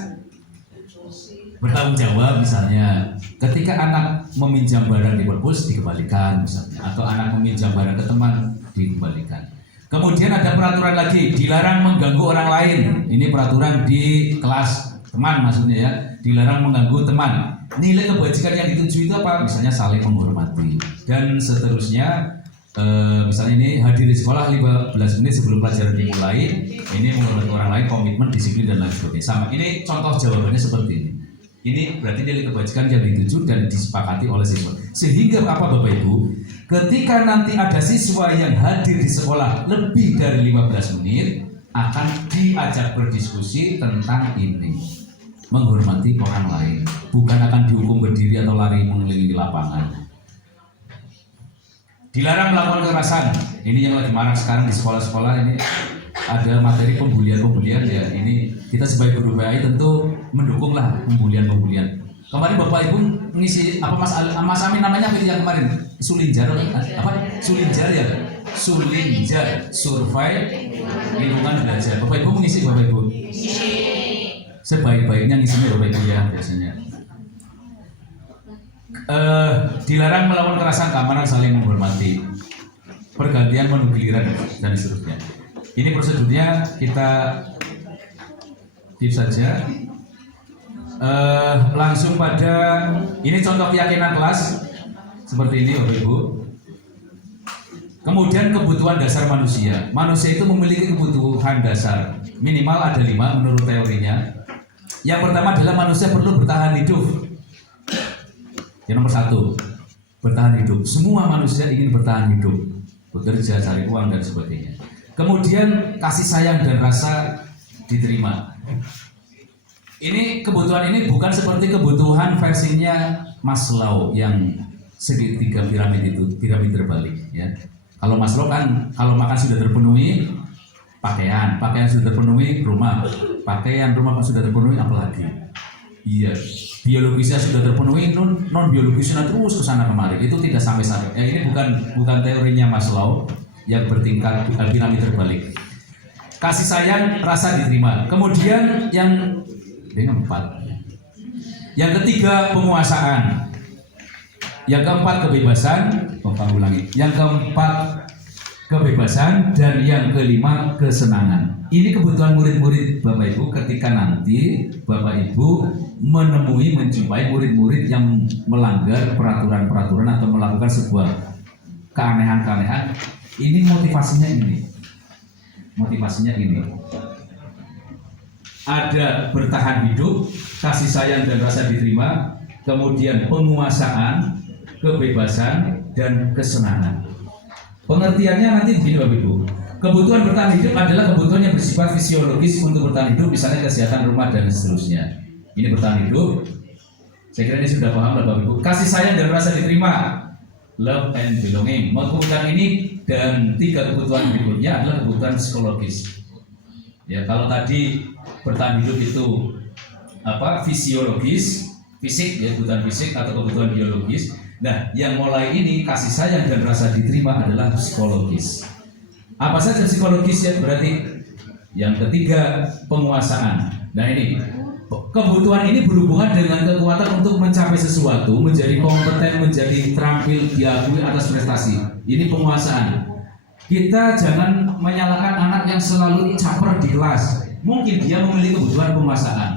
bertanggung jawab, misalnya ketika anak meminjam barang di perpus dikembalikan, misalnya, atau anak meminjam barang ke teman dikembalikan. Kemudian ada peraturan lagi, dilarang mengganggu orang lain. Ini peraturan di kelas teman maksudnya ya, dilarang mengganggu teman. Nilai kebajikan yang dituju itu apa? Misalnya saling menghormati dan seterusnya. Misalnya ini hadir di sekolah 15 menit sebelum pelajaran dimulai. Ini menghormati orang lain, komitmen, disiplin dan lain sebagainya. Sama. Ini contoh jawabannya seperti ini. Ini berarti nilai kebajikan yang dituju dan disepakati oleh siswa. Sehingga apa Bapak Ibu? Ketika nanti ada siswa yang hadir di sekolah lebih dari 15 menit, akan diajak berdiskusi tentang ini. Menghormati orang lain, bukan akan dihukum berdiri atau lari mengelilingi lapangan. Dilarang melakukan kekerasan. Ini yang lagi marak sekarang di sekolah-sekolah. Ini ada materi pembulian ya. Ini kita sebagai guru PAI tentu mendukunglah pembulian. Kemarin Bapak Ibu mengisi apa Mas Amin namanya apa itu yang kemarin? Sulinjar apa? Sulinjar ya. Sulinjar survei lingkungan belajar. Bapak Ibu mengisi Bapak Ibu? Sebaik-baiknya ngisinya Bapak Ibu ya biasanya. Dilarang melakukan kekerasan, keamanan, saling menghormati, pergantian menu giliran dan seterusnya. Ini prosedurnya kita tips saja. Langsung pada ini contoh keyakinan kelas seperti ini Bapak Ibu. Kemudian kebutuhan dasar manusia. Manusia itu memiliki kebutuhan dasar. Minimal ada 5 menurut teorinya. Yang pertama adalah manusia perlu bertahan hidup. Yang nomor 1, bertahan hidup. Semua manusia ingin bertahan hidup, bekerja, cari uang dan sebagainya. Kemudian kasih sayang dan rasa diterima. Ini kebutuhan ini bukan seperti kebutuhan versinya Maslow yang segitiga piramid itu, piramid terbalik ya. Kalau Maslow kan kalau makan sudah terpenuhi, pakaian sudah terpenuhi, rumah sudah terpenuhi, apalagi? Iya, biologisnya sudah terpenuhi, non biologisnya terus kesana kemari. Itu tidak sampai. Ini bukan teorinya Maslow yang bertingkat piramid terbalik. Kasih sayang, rasa diterima. Kemudian yang 4. Yang ketiga penguasaan. Yang keempat kebebasan. Yang keempat kebebasan dan yang kelima kesenangan. Ini kebutuhan murid-murid Bapak Ibu ketika nanti Bapak Ibu menjumpai murid-murid yang melanggar peraturan-peraturan atau melakukan sebuah keanehan-keanehan. Ini motivasinya ini. Ada bertahan hidup, kasih sayang dan rasa diterima, kemudian penguasaan, kebebasan, dan kesenangan. Pengertiannya nanti begini Bapak Ibu. Kebutuhan bertahan hidup adalah kebutuhan yang bersifat fisiologis untuk bertahan hidup, misalnya kesehatan rumah dan seterusnya. Ini bertahan hidup. Saya kira ini sudah paham Bapak Ibu. Kasih sayang dan rasa diterima, love and belonging. Kebutuhan ini dan 3 kebutuhan berikutnya adalah kebutuhan psikologis. Ya, kalau tadi bertahan hidup itu fisiologis, fisik ya, kebutuhan fisik atau kebutuhan biologis. Nah, yang mulai ini kasih sayang dan rasa diterima adalah psikologis. Apa saja psikologis ya? Berarti yang ketiga penguasaan. Nah, ini kebutuhan ini berhubungan dengan kekuatan untuk mencapai sesuatu, menjadi kompeten, menjadi terampil, diakui atas prestasi. Ini penguasaan. Kita jangan menyalahkan anak yang selalu caper di kelas. Mungkin dia memiliki kebutuhan penguasaan.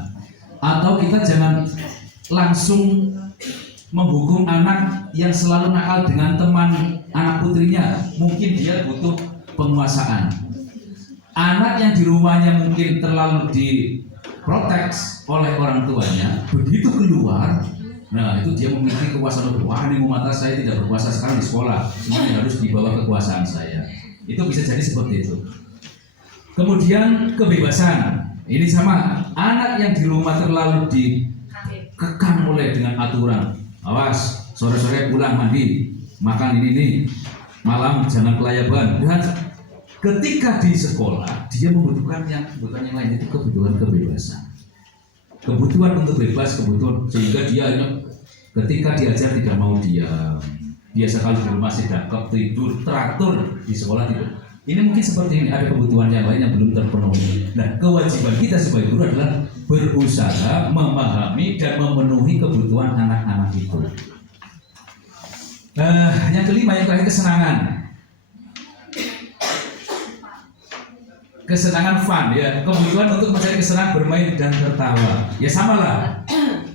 Atau kita jangan langsung menghukum anak yang selalu nakal dengan teman anak putrinya. Mungkin dia butuh penguasaan. Anak yang di rumahnya mungkin terlalu diprotek oleh orang tuanya, begitu keluar, nah itu dia memiliki kekuasaan. Wah, ini mata saya tidak berkuasa sekarang di sekolah, semuanya harus dibawa kekuasaan saya. Itu bisa jadi seperti itu. Kemudian kebebasan. Ini sama, anak yang di rumah terlalu dikekang oleh dengan aturan. Awas, sore-sore pulang mandi, makan ini, malam jangan kelayaban. Dan ketika di sekolah dia membutuhkan kebutuhan yang lain, itu kebutuhan kebebasan. Kebutuhan untuk bebas, kebutuhan sehingga dia ketika diajar tidak mau diam. Biasa kalau di rumah sedang tidur teratur, di sekolah tidur. Ini mungkin seperti ini, ada kebutuhan yang lain yang belum terpenuhi. Nah, kewajiban kita sebagai guru adalah berusaha memahami dan memenuhi kebutuhan anak-anak itu. Yang kelima, yang terakhir kesenangan. Kesenangan fun ya, kebutuhan untuk mencari kesenangan bermain dan tertawa. Ya sama lah.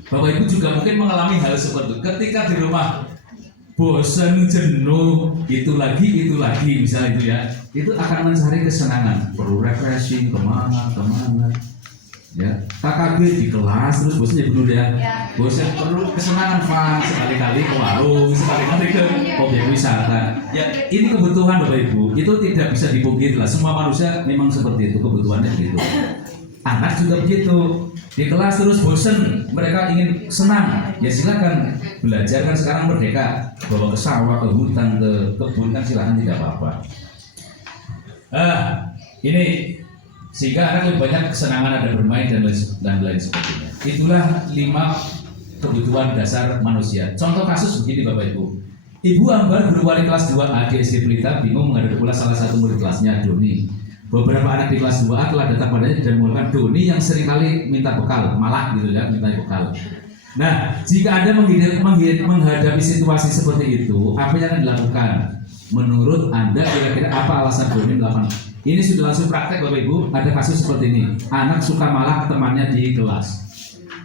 Bapak Ibu juga mungkin mengalami hal seperti itu. Ketika di rumah bosan, jenuh, itu lagi misalnya itu ya, itu akan mencari kesenangan, perlu refreshing kemana ya, KKB di kelas terus bosannya bunuh ya, bosan perlu kesenangan fun, sekali-kali ke warung, sekali-kali ke objek wisata ya. Ini kebutuhan Bapak Ibu, itu tidak bisa dipungkiri lah, semua manusia memang seperti itu, kebutuhannya gitu. Anak juga begitu, di kelas terus bosan, mereka ingin senang, ya silakan belajar, kan sekarang merdeka, bawa ke sawah, ke hutan, ke kebun, kan silakan, tidak apa-apa. Ini sehingga anak lebih banyak kesenangan, ada bermain dan lain sebagainya. Itulah 5 kebutuhan dasar manusia. Contoh kasus begini Bapak Ibu. Ibu Ambar, guru wali kelas 2A di SD Pelita, bingung menghadapi pula salah satu murid kelasnya, Doni. Beberapa anak di kelas 2A telah datang padanya dan mengatakan Doni yang seringkali minta bekal, malah gitu ya, minta bekal. Nah, jika Anda menghadapi situasi seperti itu, apa yang akan dilakukan? Menurut Anda kira-kira apa alasan Doni melakukan? Ini sudah langsung praktek Bapak Ibu, ada kasus seperti ini. Anak suka malah temannya di kelas.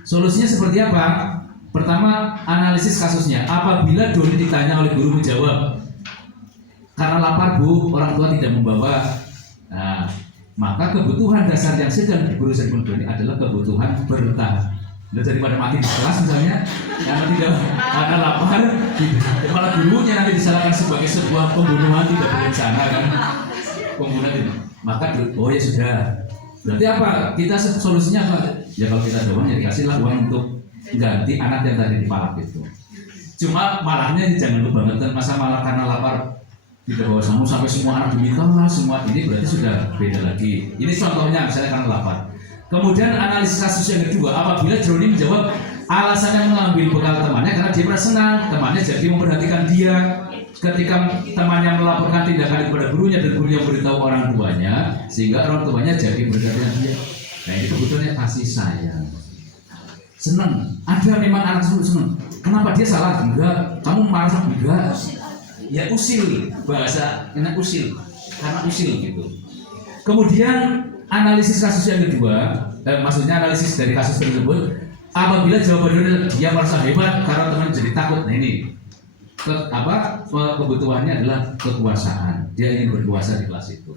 Solusinya seperti apa? Pertama, analisis kasusnya. Apabila Doni ditanya oleh guru menjawab, karena lapar bu, orang tua tidak membawa. Nah, maka kebutuhan dasar yang sedang berusaha dipenuhi adalah kebutuhan bertahan. Nah, daripada mati di kelas misalnya, karena tidak karena lapar, kepala gurunya nanti disalahkan sebagai sebuah pembunuhan tidak berencana kan, pembunuhan itu. Maka oh ya sudah. Berarti apa? Kita solusinya apa? Ya kalau kita ada uang, ya dikasihlah uang untuk ganti anak yang tadi dipalak itu. Cuma malahnya jangan lupa banget, masa malah karena lapar tidak bawa samu sampai semua anak diminta lah semua, ini berarti sudah beda lagi. Ini contohnya misalnya karena lapar. Kemudian analisis kasus yang kedua, apabila Joni menjawab alasannya mengambil bekal temannya karena dia merasa senang, temannya jadi memperhatikan dia. Ketika temannya melaporkan tindakan kepada gurunya dan gurunya memberitahu orang tuanya, sehingga orang tuanya jadi memperhatikan dia. Nah ini kebutuhannya kasih sayang. Senang, ada memang anak tersebut senang. Kenapa dia salah? Enggak. Kamu marah? Enggak. Ya usil, bahasa enak usil, karena usil gitu. Kemudian analisis kasus yang kedua, maksudnya analisis dari kasus tersebut, apabila jawabannya dia merasa hebat karena teman jadi takut. Nah ini kebutuhannya adalah kekuasaan. Dia ingin berkuasa di kelas itu.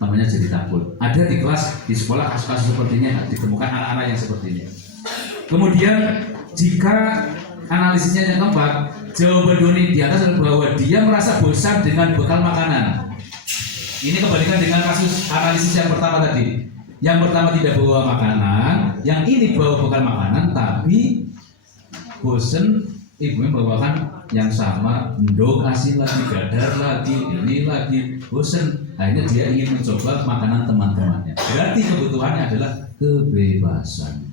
Temannya jadi takut. Ada di kelas, di sekolah kasus-kasus sepertinya ditemukan anak-anak yang seperti ini. Kemudian jika analisisnya yang keempat, jawaban Doni di atas adalah bahwa dia merasa bosan dengan bekal makanan. Ini kebalikan dengan kasus analisis yang pertama tadi. Yang pertama tidak bawa makanan, yang ini bawa bekal makanan, tapi bosan, ibunya bawakan yang sama, ndok kasih lagi, gadar lagi, ini lagi, bosan. Akhirnya dia ingin mencoba makanan teman-temannya. Berarti kebutuhannya adalah kebebasan.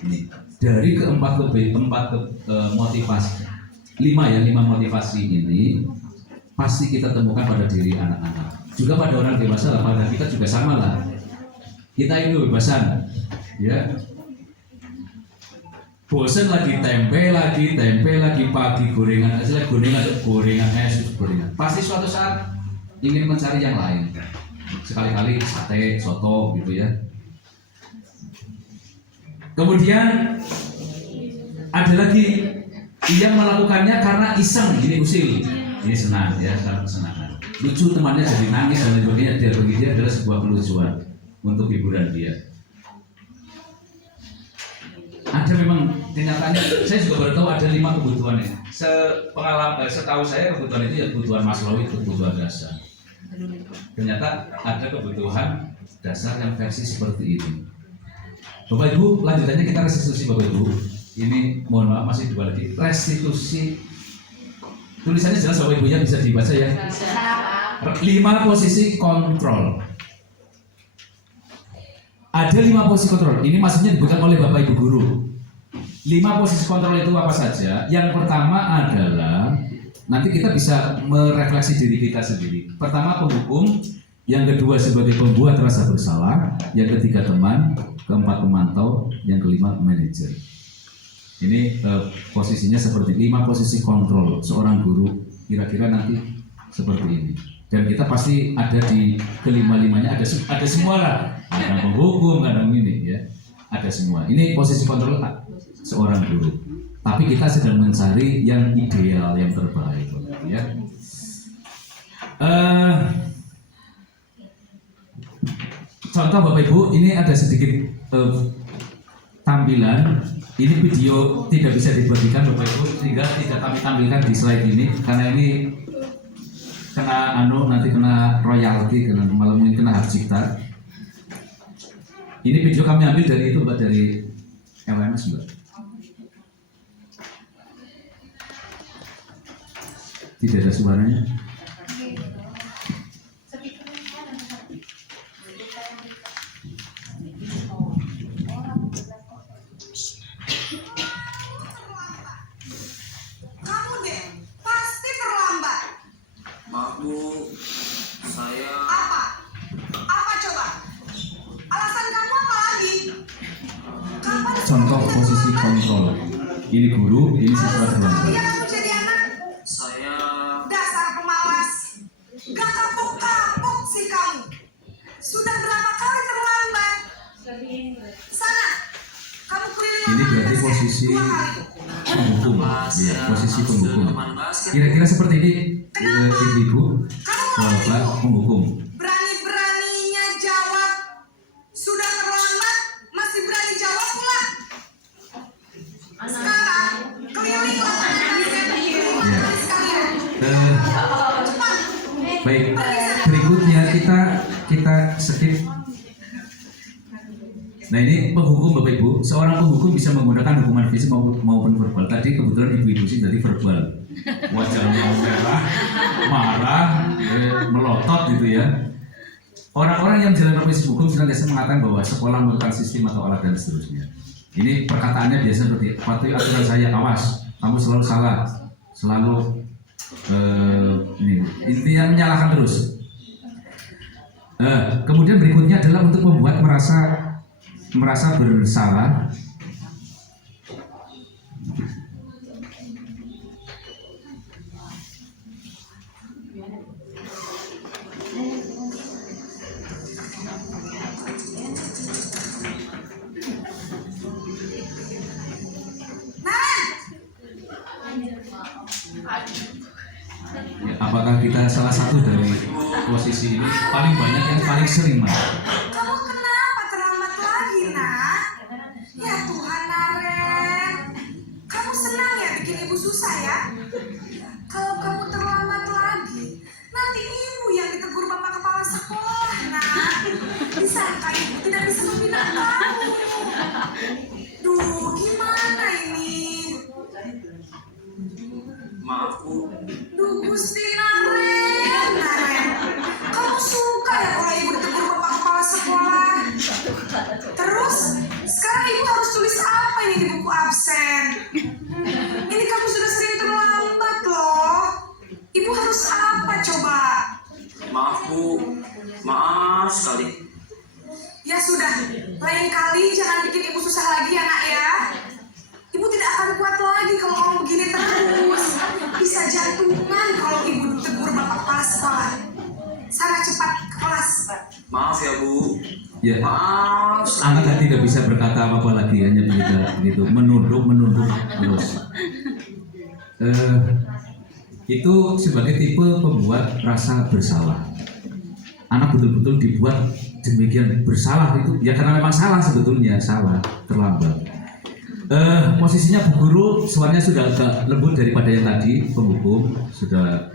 Ini dari keempat motivasi, lima motivasi ini pasti kita temukan pada diri anak-anak. Juga pada orang dewasa lah, pada kita juga sama lah. Kita ini kebebasan, ya. Bosan lagi tempe lagi pagi gorengan es, gorengan. Pasti suatu saat ingin mencari yang lain. Sekali-kali sate, soto gitu ya. Kemudian ada lagi yang melakukannya karena iseng, ini usil, ini senang ya, karena kesenangan. Lucu temannya jadi nangis dan sebagainya, dia bagi dia adalah sebuah kelucuan untuk hiburan dia. Ada memang kenyataannya, saya juga baru tahu ada 5 kebutuhan ya. Setahu saya kebutuhan itu ya kebutuhan Maslow, kebutuhan dasar. Ternyata ada kebutuhan dasar yang versi seperti ini. Bapak Ibu, lanjutannya kita restitusi Bapak Ibu. Ini mohon maaf masih 2 lagi. Restitusi. Tulisannya jelas Bapak Ibunya bisa dibaca ya. 5 posisi kontrol. Ada 5 posisi kontrol. Ini maksudnya diberikan oleh Bapak Ibu guru. 5 posisi kontrol itu apa saja? Yang pertama adalah nanti kita bisa merefleksi diri kita sendiri. Pertama penghukum, yang kedua sebagai pembuat rasa bersalah, yang ketiga teman, keempat pemantau, yang kelima manajer. Ini posisinya seperti 5 posisi kontrol seorang guru, kira-kira nanti seperti ini. Dan kita pasti ada di kelima-limanya, ada semua lah. Ada penghukum, ada ini ya, ada semua. Ini posisi kontrol seorang guru. Tapi kita sedang mencari yang ideal, yang terbaik, ya. Contoh Bapak Ibu, ini ada sedikit tampilan. Ini video tidak bisa dibagikan Bapak Ibu, sehingga tidak kami tampilkan di slide ini karena ini kena nanti kena royalti, malah mungkin kena hak cipta. Ini video kami ambil dari itu Mbak, dari LMS Mbak. Tidak ada suaranya. Kamu deh, pasti terlambat. Maaf Bu, saya Apa? Apa coba? Alasan kamu apa lagi? Kapan Contoh posisi kontrol. Ini guru, ini siswa alasan terlambat. kalian aku jadi anak? saya Dasar pemalas. Gak kapok-kapok sih kamu. Sudah berapa kali terlambat? Sana, kamu keliling Ini berarti lapangan posisi basket 2 kali. penghukum, apa ya, saya posisi harus ke penghukum. depan Mbak? Kira-kira seperti ini, ibu, bapak penghukum. Berani-beraninya jawab. Sudah terlambat, masih berani jawab pula. Sekarang, keliling lapangan sekalian. Cepat. Baik, berikutnya kita skip. Nah ini penghukum Bapak Ibu, seorang penghukum bisa menggunakan hukuman fisik maupun verbal. Tadi kebetulan ibu-ibu sih dari verbal, wajahnya merah, marah, melotot gitu ya. Orang-orang yang menjalankan prinsip hukum senantiasa mengatakan bahwa sekolah merupakan sistem atau alat dan seterusnya. Ini perkataannya biasa seperti patuhi aturan saya, awas, kamu selalu salah, selalu ini intinya menyalahkan terus. Kemudian berikutnya adalah untuk membuat merasa bersalah. Ya, apakah kita salah satu dari posisi ini paling banyak yang paling sering Mas? Kamu kenapa terlambat lagi, nak? Ya Tuhan, Naren. Kamu senang ya bikin ibu susah ya? Kalau kamu terlambat lagi, nanti ibu yang ditegur bapak kepala sekolah, nak. Disangka ibu tidak bisa membina kamu. Duh, gimana ini? Maaf Bu. Duh, Gusti Naren. Kamu suka ya kalau ibu ditegur bapak kepala sekolah? Terus, sekarang ibu harus tulis apa ini di buku absen? Ini kamu sudah sering terlambat loh. Ibu harus apa coba? Maaf Bu. Maaf sekali. Ya sudah, lain kali jangan bikin ibu susah lagi ya nak ya. Ibu tidak akan kuat lagi kalau kamu begini terus. Bisa jantungan kalau ibu ditegur bapak kepala sekolah. Sana cepat ke kelas. Maaf ya Bu. Ya, Maaf. anak kan tidak bisa berkata apa lagi, hanya begitu menunduk terus. Itu sebagai tipe pembuat rasa bersalah. Anak betul-betul dibuat demikian bersalah itu ya karena memang salah sebetulnya, salah, terlambat. Posisinya Bu Guru suaranya sudah agak lembut daripada yang tadi, penghukum sudah,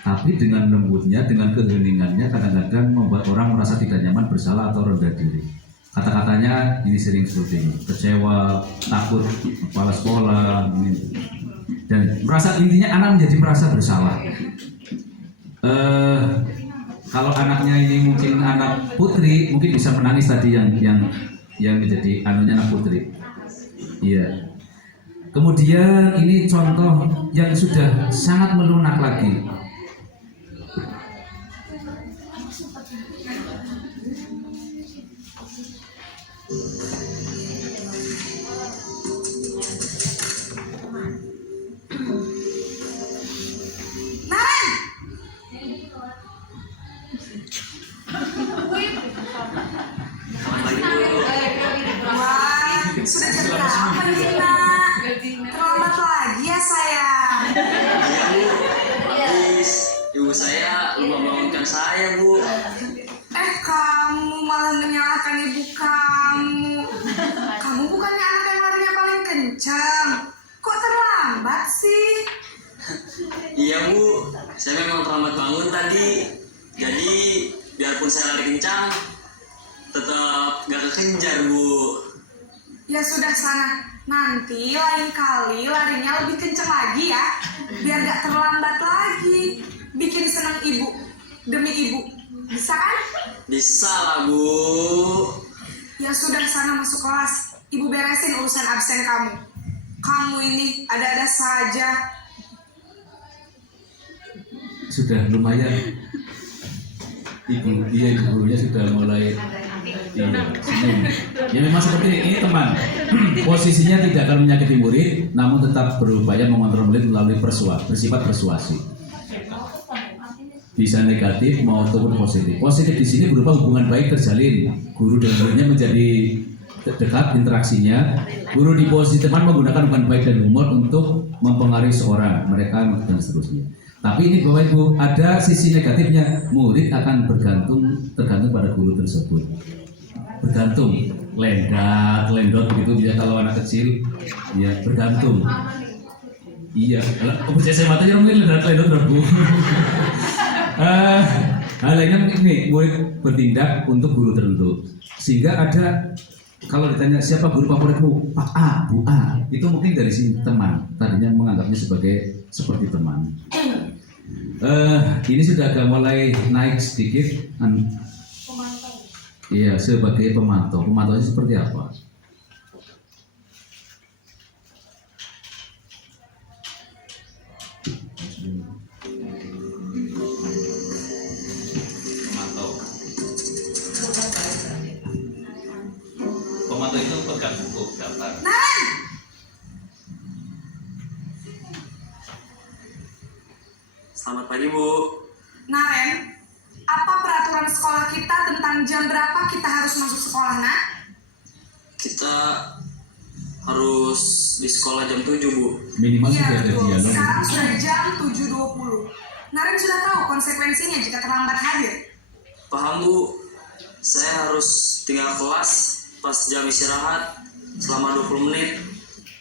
tapi dengan lembutnya, dengan keheningannya kadang-kadang membuat orang merasa tidak nyaman, bersalah atau rendah diri. Kata-katanya ini sering seperti ini, kecewa, takut kepala sekolah, dan merasa intinya anak menjadi merasa bersalah. Kalau anaknya ini mungkin anak putri, mungkin bisa menangis tadi yang menjadi anunya anak putri. Iya. Kemudian ini contoh yang sudah sangat melunak lagi. Naren! Wah, sudah jam berapa nih nak? Terlambat lagi ya sayang. Please, ibu saya lupa bangunkan saya Bu. Kamu malah menyalahkan ibu kamu. Kamu bukannya anak yang larinya paling kencang. Kok terlambat sih? Iya Bu, saya memang terlambat bangun tadi. Jadi biarpun saya lari kencang, tetap gak kekejar Bu. Ya sudah sana. Nanti lain kali larinya lebih kencang lagi ya. Biar gak terlambat lagi. Bikin senang ibu. Demi ibu. Bisa kan? Bisa lah Bu. Ya sudah sana masuk kelas. Ibu beresin urusan absen kamu. Kamu ini ada-ada saja. Sudah lumayan. Ibu gurunya sudah mulai senyum. Ya memang seperti ini teman. Posisinya tidak akan menyakiti murid, namun tetap berupaya mengontrol murid melalui bersifat persuasi. Bisa negatif maupun positif. Positif di sini berupa hubungan baik terjalin, guru dan muridnya menjadi dekat interaksinya. Guru di posisi teman menggunakan umpan baik dan humor untuk mempengaruhi seorang, mereka dan seterusnya. Tapi ini Bapak Ibu, ada sisi negatifnya. Murid akan tergantung pada guru tersebut. Bergantung, lendot begitu dia kalau anak kecil, ya bergantung. Iya, kalau saya mata mungkin lendot Bu. Hal lainnya mungkin nih, murid bertindak untuk guru tertentu, sehingga ada kalau ditanya siapa guru favoritmu, Pak A, Bu A, itu mungkin dari si teman, tadinya menganggapnya seperti teman. Ini sudah agak mulai naik sedikit. Iya, sebagai pemantau. Pemantaunya seperti apa? Pemantau itu pegang buku daftar. Selamat pagi Bu. Naren, apa peraturan sekolah kita tentang jam berapa kita harus masuk sekolah, nak? Kita harus di sekolah jam 7 Bu. Minimal Iya sudah ada betul, dialog. sekarang sudah jam 7.20. Naren sudah tahu konsekuensinya jika terlambat hadir. Paham Bu. Saya harus tinggal kelas pas jam istirahat selama 20 menit.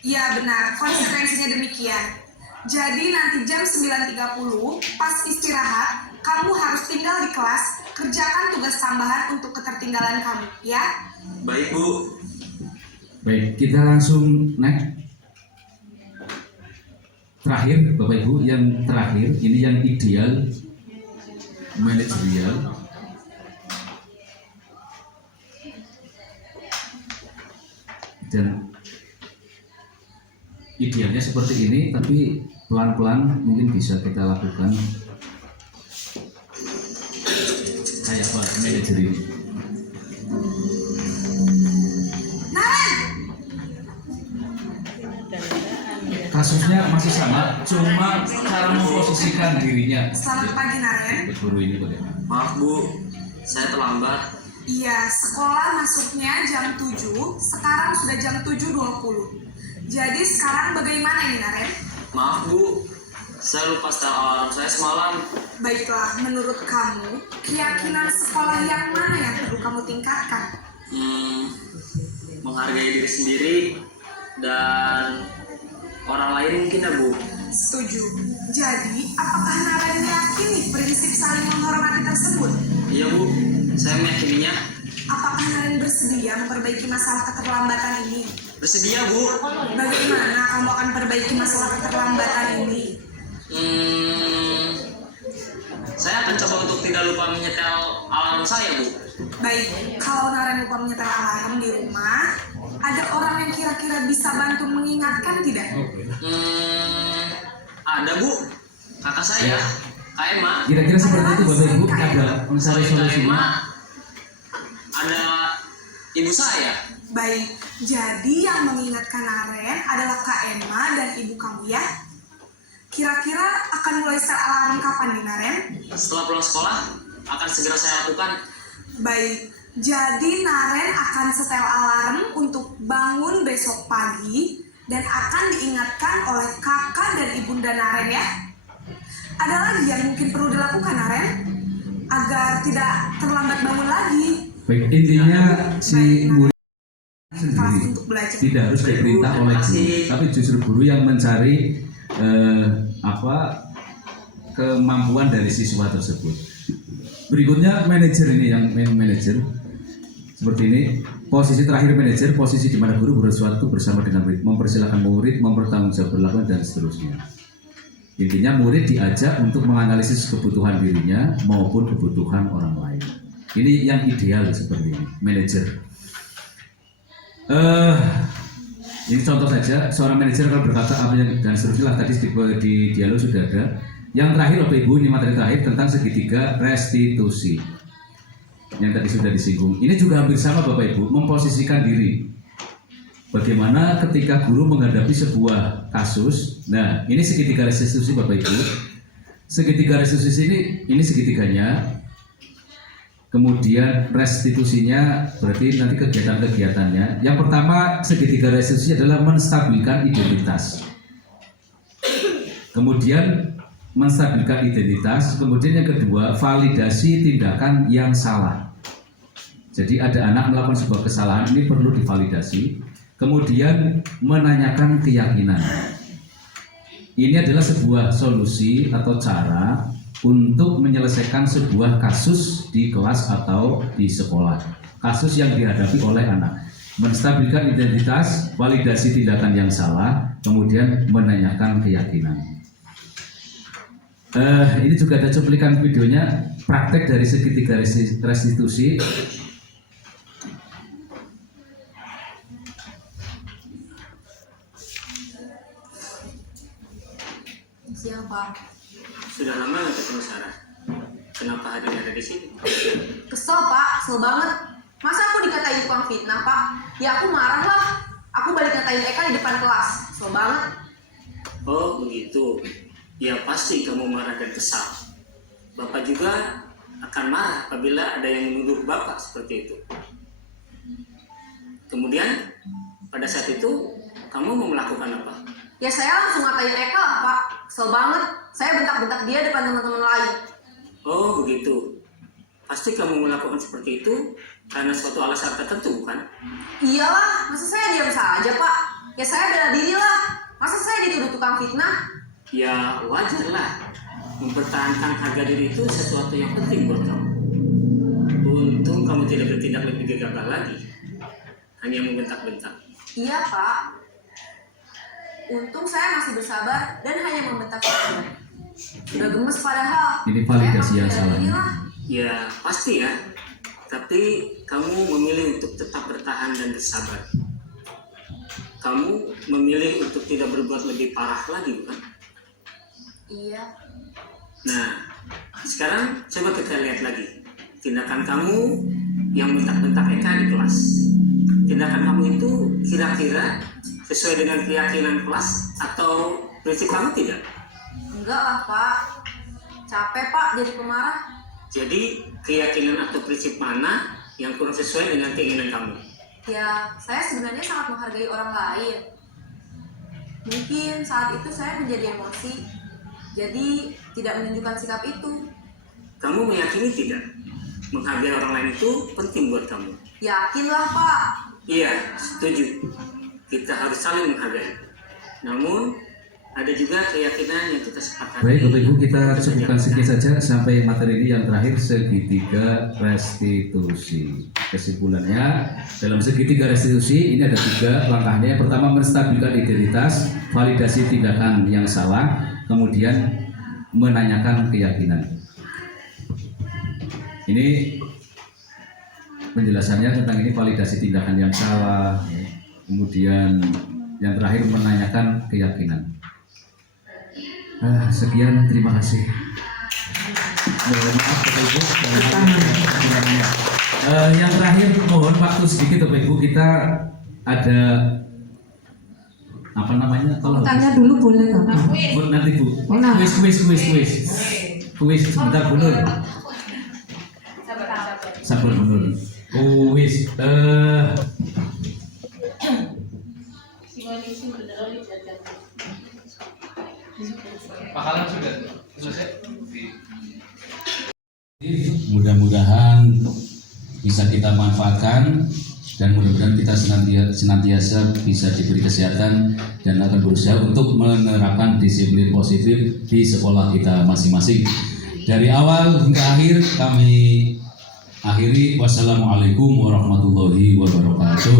Iya benar, konsekuensinya demikian. Jadi nanti jam 9.30 pas istirahat, kamu harus tinggal di kelas, kerjakan tugas tambahan untuk ketertinggalan kamu, ya? Baik Bu. Baik, kita langsung naik. Terakhir, Bapak Ibu, yang terakhir ini yang ideal manajerial. Dan idealnya seperti ini, tapi pelan-pelan mungkin bisa kita lakukan kayak apa manajer ini. Kasusnya masih sama, cuma cara memposisikan dirinya. Selamat pagi, Naren. Guru ini bagaimana? Maaf Bu, saya terlambat. Iya, sekolah masuknya jam 7, sekarang sudah jam 7.20. Jadi sekarang bagaimana ini, Naren? Maaf Bu, saya lupa setel alarm saya semalam. Baiklah, menurut kamu, keyakinan sekolah yang mana yang perlu kamu tingkatkan? Menghargai diri sendiri dan orang lain mungkin ya Bu. Setuju. Jadi, apakah Naren meyakini prinsip saling menghormati tersebut? Iya Bu, saya meyakininya. Apakah Naren bersedia memperbaiki masalah keterlambatan ini? Bersedia Bu. Bagaimana kamu akan perbaiki masalah keterlambatan ini? Saya akan coba untuk tidak lupa menyetel alarm saya Bu. Baik, kalau Naren lupa menyetel alarm di rumah, ada orang yang kira-kira bisa bantu mengingatkan tidak? Ada Bu, kakak saya, Kak Emma. Kira-kira seperti itu Bapak Ibu, ada mencari Selain Kak Emma, solusinya. ada ibu saya. Baik, jadi yang mengingatkan Naren adalah Kak Emma dan ibu kamu ya? Kira-kira akan mulai setel alarm kapan nih, Naren? Setelah pulang sekolah, akan segera saya lakukan. Baik, jadi Naren akan setel alarm untuk bangun besok pagi dan akan diingatkan oleh kakak dan ibunda Naren ya. Ada lagi yang mungkin perlu dilakukan, Naren? Agar tidak terlambat bangun lagi. Baik, intinya si murid Kelas sendiri untuk belajar. tidak harus diperintah oleh guru, tapi justru guru yang mencari kemampuan dari siswa tersebut. Berikutnya manajer ini, yang manajer seperti ini. Posisi terakhir manajer, posisi di mana guru bersuatu bersama dengan murid, mempersilahkan murid, mempertanggungjawabkan perlakuan dan seterusnya. Intinya murid diajak untuk menganalisis kebutuhan dirinya maupun kebutuhan orang lain. Ini yang ideal seperti ini, manajer. Ini contoh saja, seorang manajer kalau berkata apa yang dan seterusnya lah, tadi di dialog sudah ada. Yang terakhir Bapak Ibu, ini materi terakhir tentang segitiga restitusi yang tadi sudah disinggung. Ini juga hampir sama Bapak Ibu, memposisikan diri. Bagaimana ketika guru menghadapi sebuah kasus. Nah, ini segitiga restitusi Bapak Ibu. Segitiga restitusi ini segitiganya. kemudian restitusinya berarti nanti kegiatan-kegiatannya. Yang pertama segitiga restitusi adalah menstabilkan identitas. Kemudian menstabilkan identitas, kemudian yang kedua validasi tindakan yang salah. Jadi ada anak melakukan sebuah kesalahan, ini perlu divalidasi. Kemudian menanyakan keyakinan. Ini adalah sebuah solusi atau cara untuk menyelesaikan sebuah kasus di kelas atau di sekolah. Kasus yang dihadapi oleh anak. Menstabilkan identitas, validasi tindakan yang salah, kemudian menanyakan keyakinan. Ini juga ada cuplikan videonya, praktek dari segitiga restitusi. Siang Pak. Sudah lama nggak ketemu Sarah? Kenapa hari ini ada di sini? Kesel Pak, kesel banget. Masa aku dikatain tukang fitnah Pak? Ya aku marah lah. Aku balik ngatain Eka di depan kelas. Kesel banget. Oh begitu. Ya pasti kamu marah dan kesal. Bapak juga akan marah apabila ada yang menuduh Bapak seperti itu. Kemudian pada saat itu kamu mau melakukan apa? Ya saya langsung ngatain Eka lah Pak. Kesel banget. Saya bentak-bentak dia depan teman-teman lain. Oh begitu. Pasti kamu melakukan seperti itu karena suatu alasan tertentu bukan? Iyalah, masa saya diam saja Pak? Ya saya bela diri lah. Masa saya dituduh tukang fitnah? Ya wajarlah. Mempertahankan harga diri itu sesuatu yang penting buat kamu. Untung kamu tidak bertindak lebih gegabah lagi. Hanya membentak-bentak. Iya Pak. Untung saya masih bersabar dan hanya membentak saja. Sudah gemes padahal. Ini validasi yang Saya salah. bela diri lah. Ya pasti ya. Tapi kamu memilih untuk tetap bertahan dan bersabar. Kamu memilih untuk tidak berbuat lebih parah lagi bukan? Iya. Nah, sekarang coba kita lihat lagi tindakan kamu yang bentak-bentak Eka di kelas. Tindakan kamu itu kira-kira sesuai dengan keyakinan kelas atau prinsip kamu tidak? Enggak lah Pak. Capek Pak jadi pemarah. Jadi keyakinan atau prinsip mana yang kurang sesuai dengan keinginan kamu? Ya, saya sebenarnya sangat menghargai orang lain. Mungkin saat itu saya menjadi emosi, jadi tidak menunjukkan sikap itu. Kamu meyakini tidak? Menghargai orang lain itu penting buat kamu. Yakinlah Pak. Iya, setuju. Kita harus saling menghargai. Namun, ada juga keyakinan yang kita sepakati. Baik Bapak Ibu, kita cukupkan sekian saja sampai materi ini yang terakhir, segitiga restitusi. Kesimpulannya, dalam segitiga restitusi ini ada 3 langkahnya. Yang pertama, menstabilkan identitas, validasi tindakan yang salah, kemudian menanyakan keyakinan. Ini penjelasannya tentang ini, validasi tindakan yang salah, kemudian yang terakhir menanyakan keyakinan. Sekian, terima kasih. Mohon maaf Bapak Ibu. Yang terakhir mohon waktu sedikit Bapak Ibu, kita ada apa namanya? Tanya dulu boleh Bapak? Nanti Bu. Kuis sebentar Bu Nur. Sabar Bu Nur. Kuis. Mudah-mudahan bisa kita manfaatkan dan mudah-mudahan kita senantiasa bisa diberi kesehatan dan akan berusaha untuk menerapkan disiplin positif di sekolah kita masing-masing. Dari awal hingga akhir kami akhiri. Wassalamualaikum warahmatullahi wabarakatuh.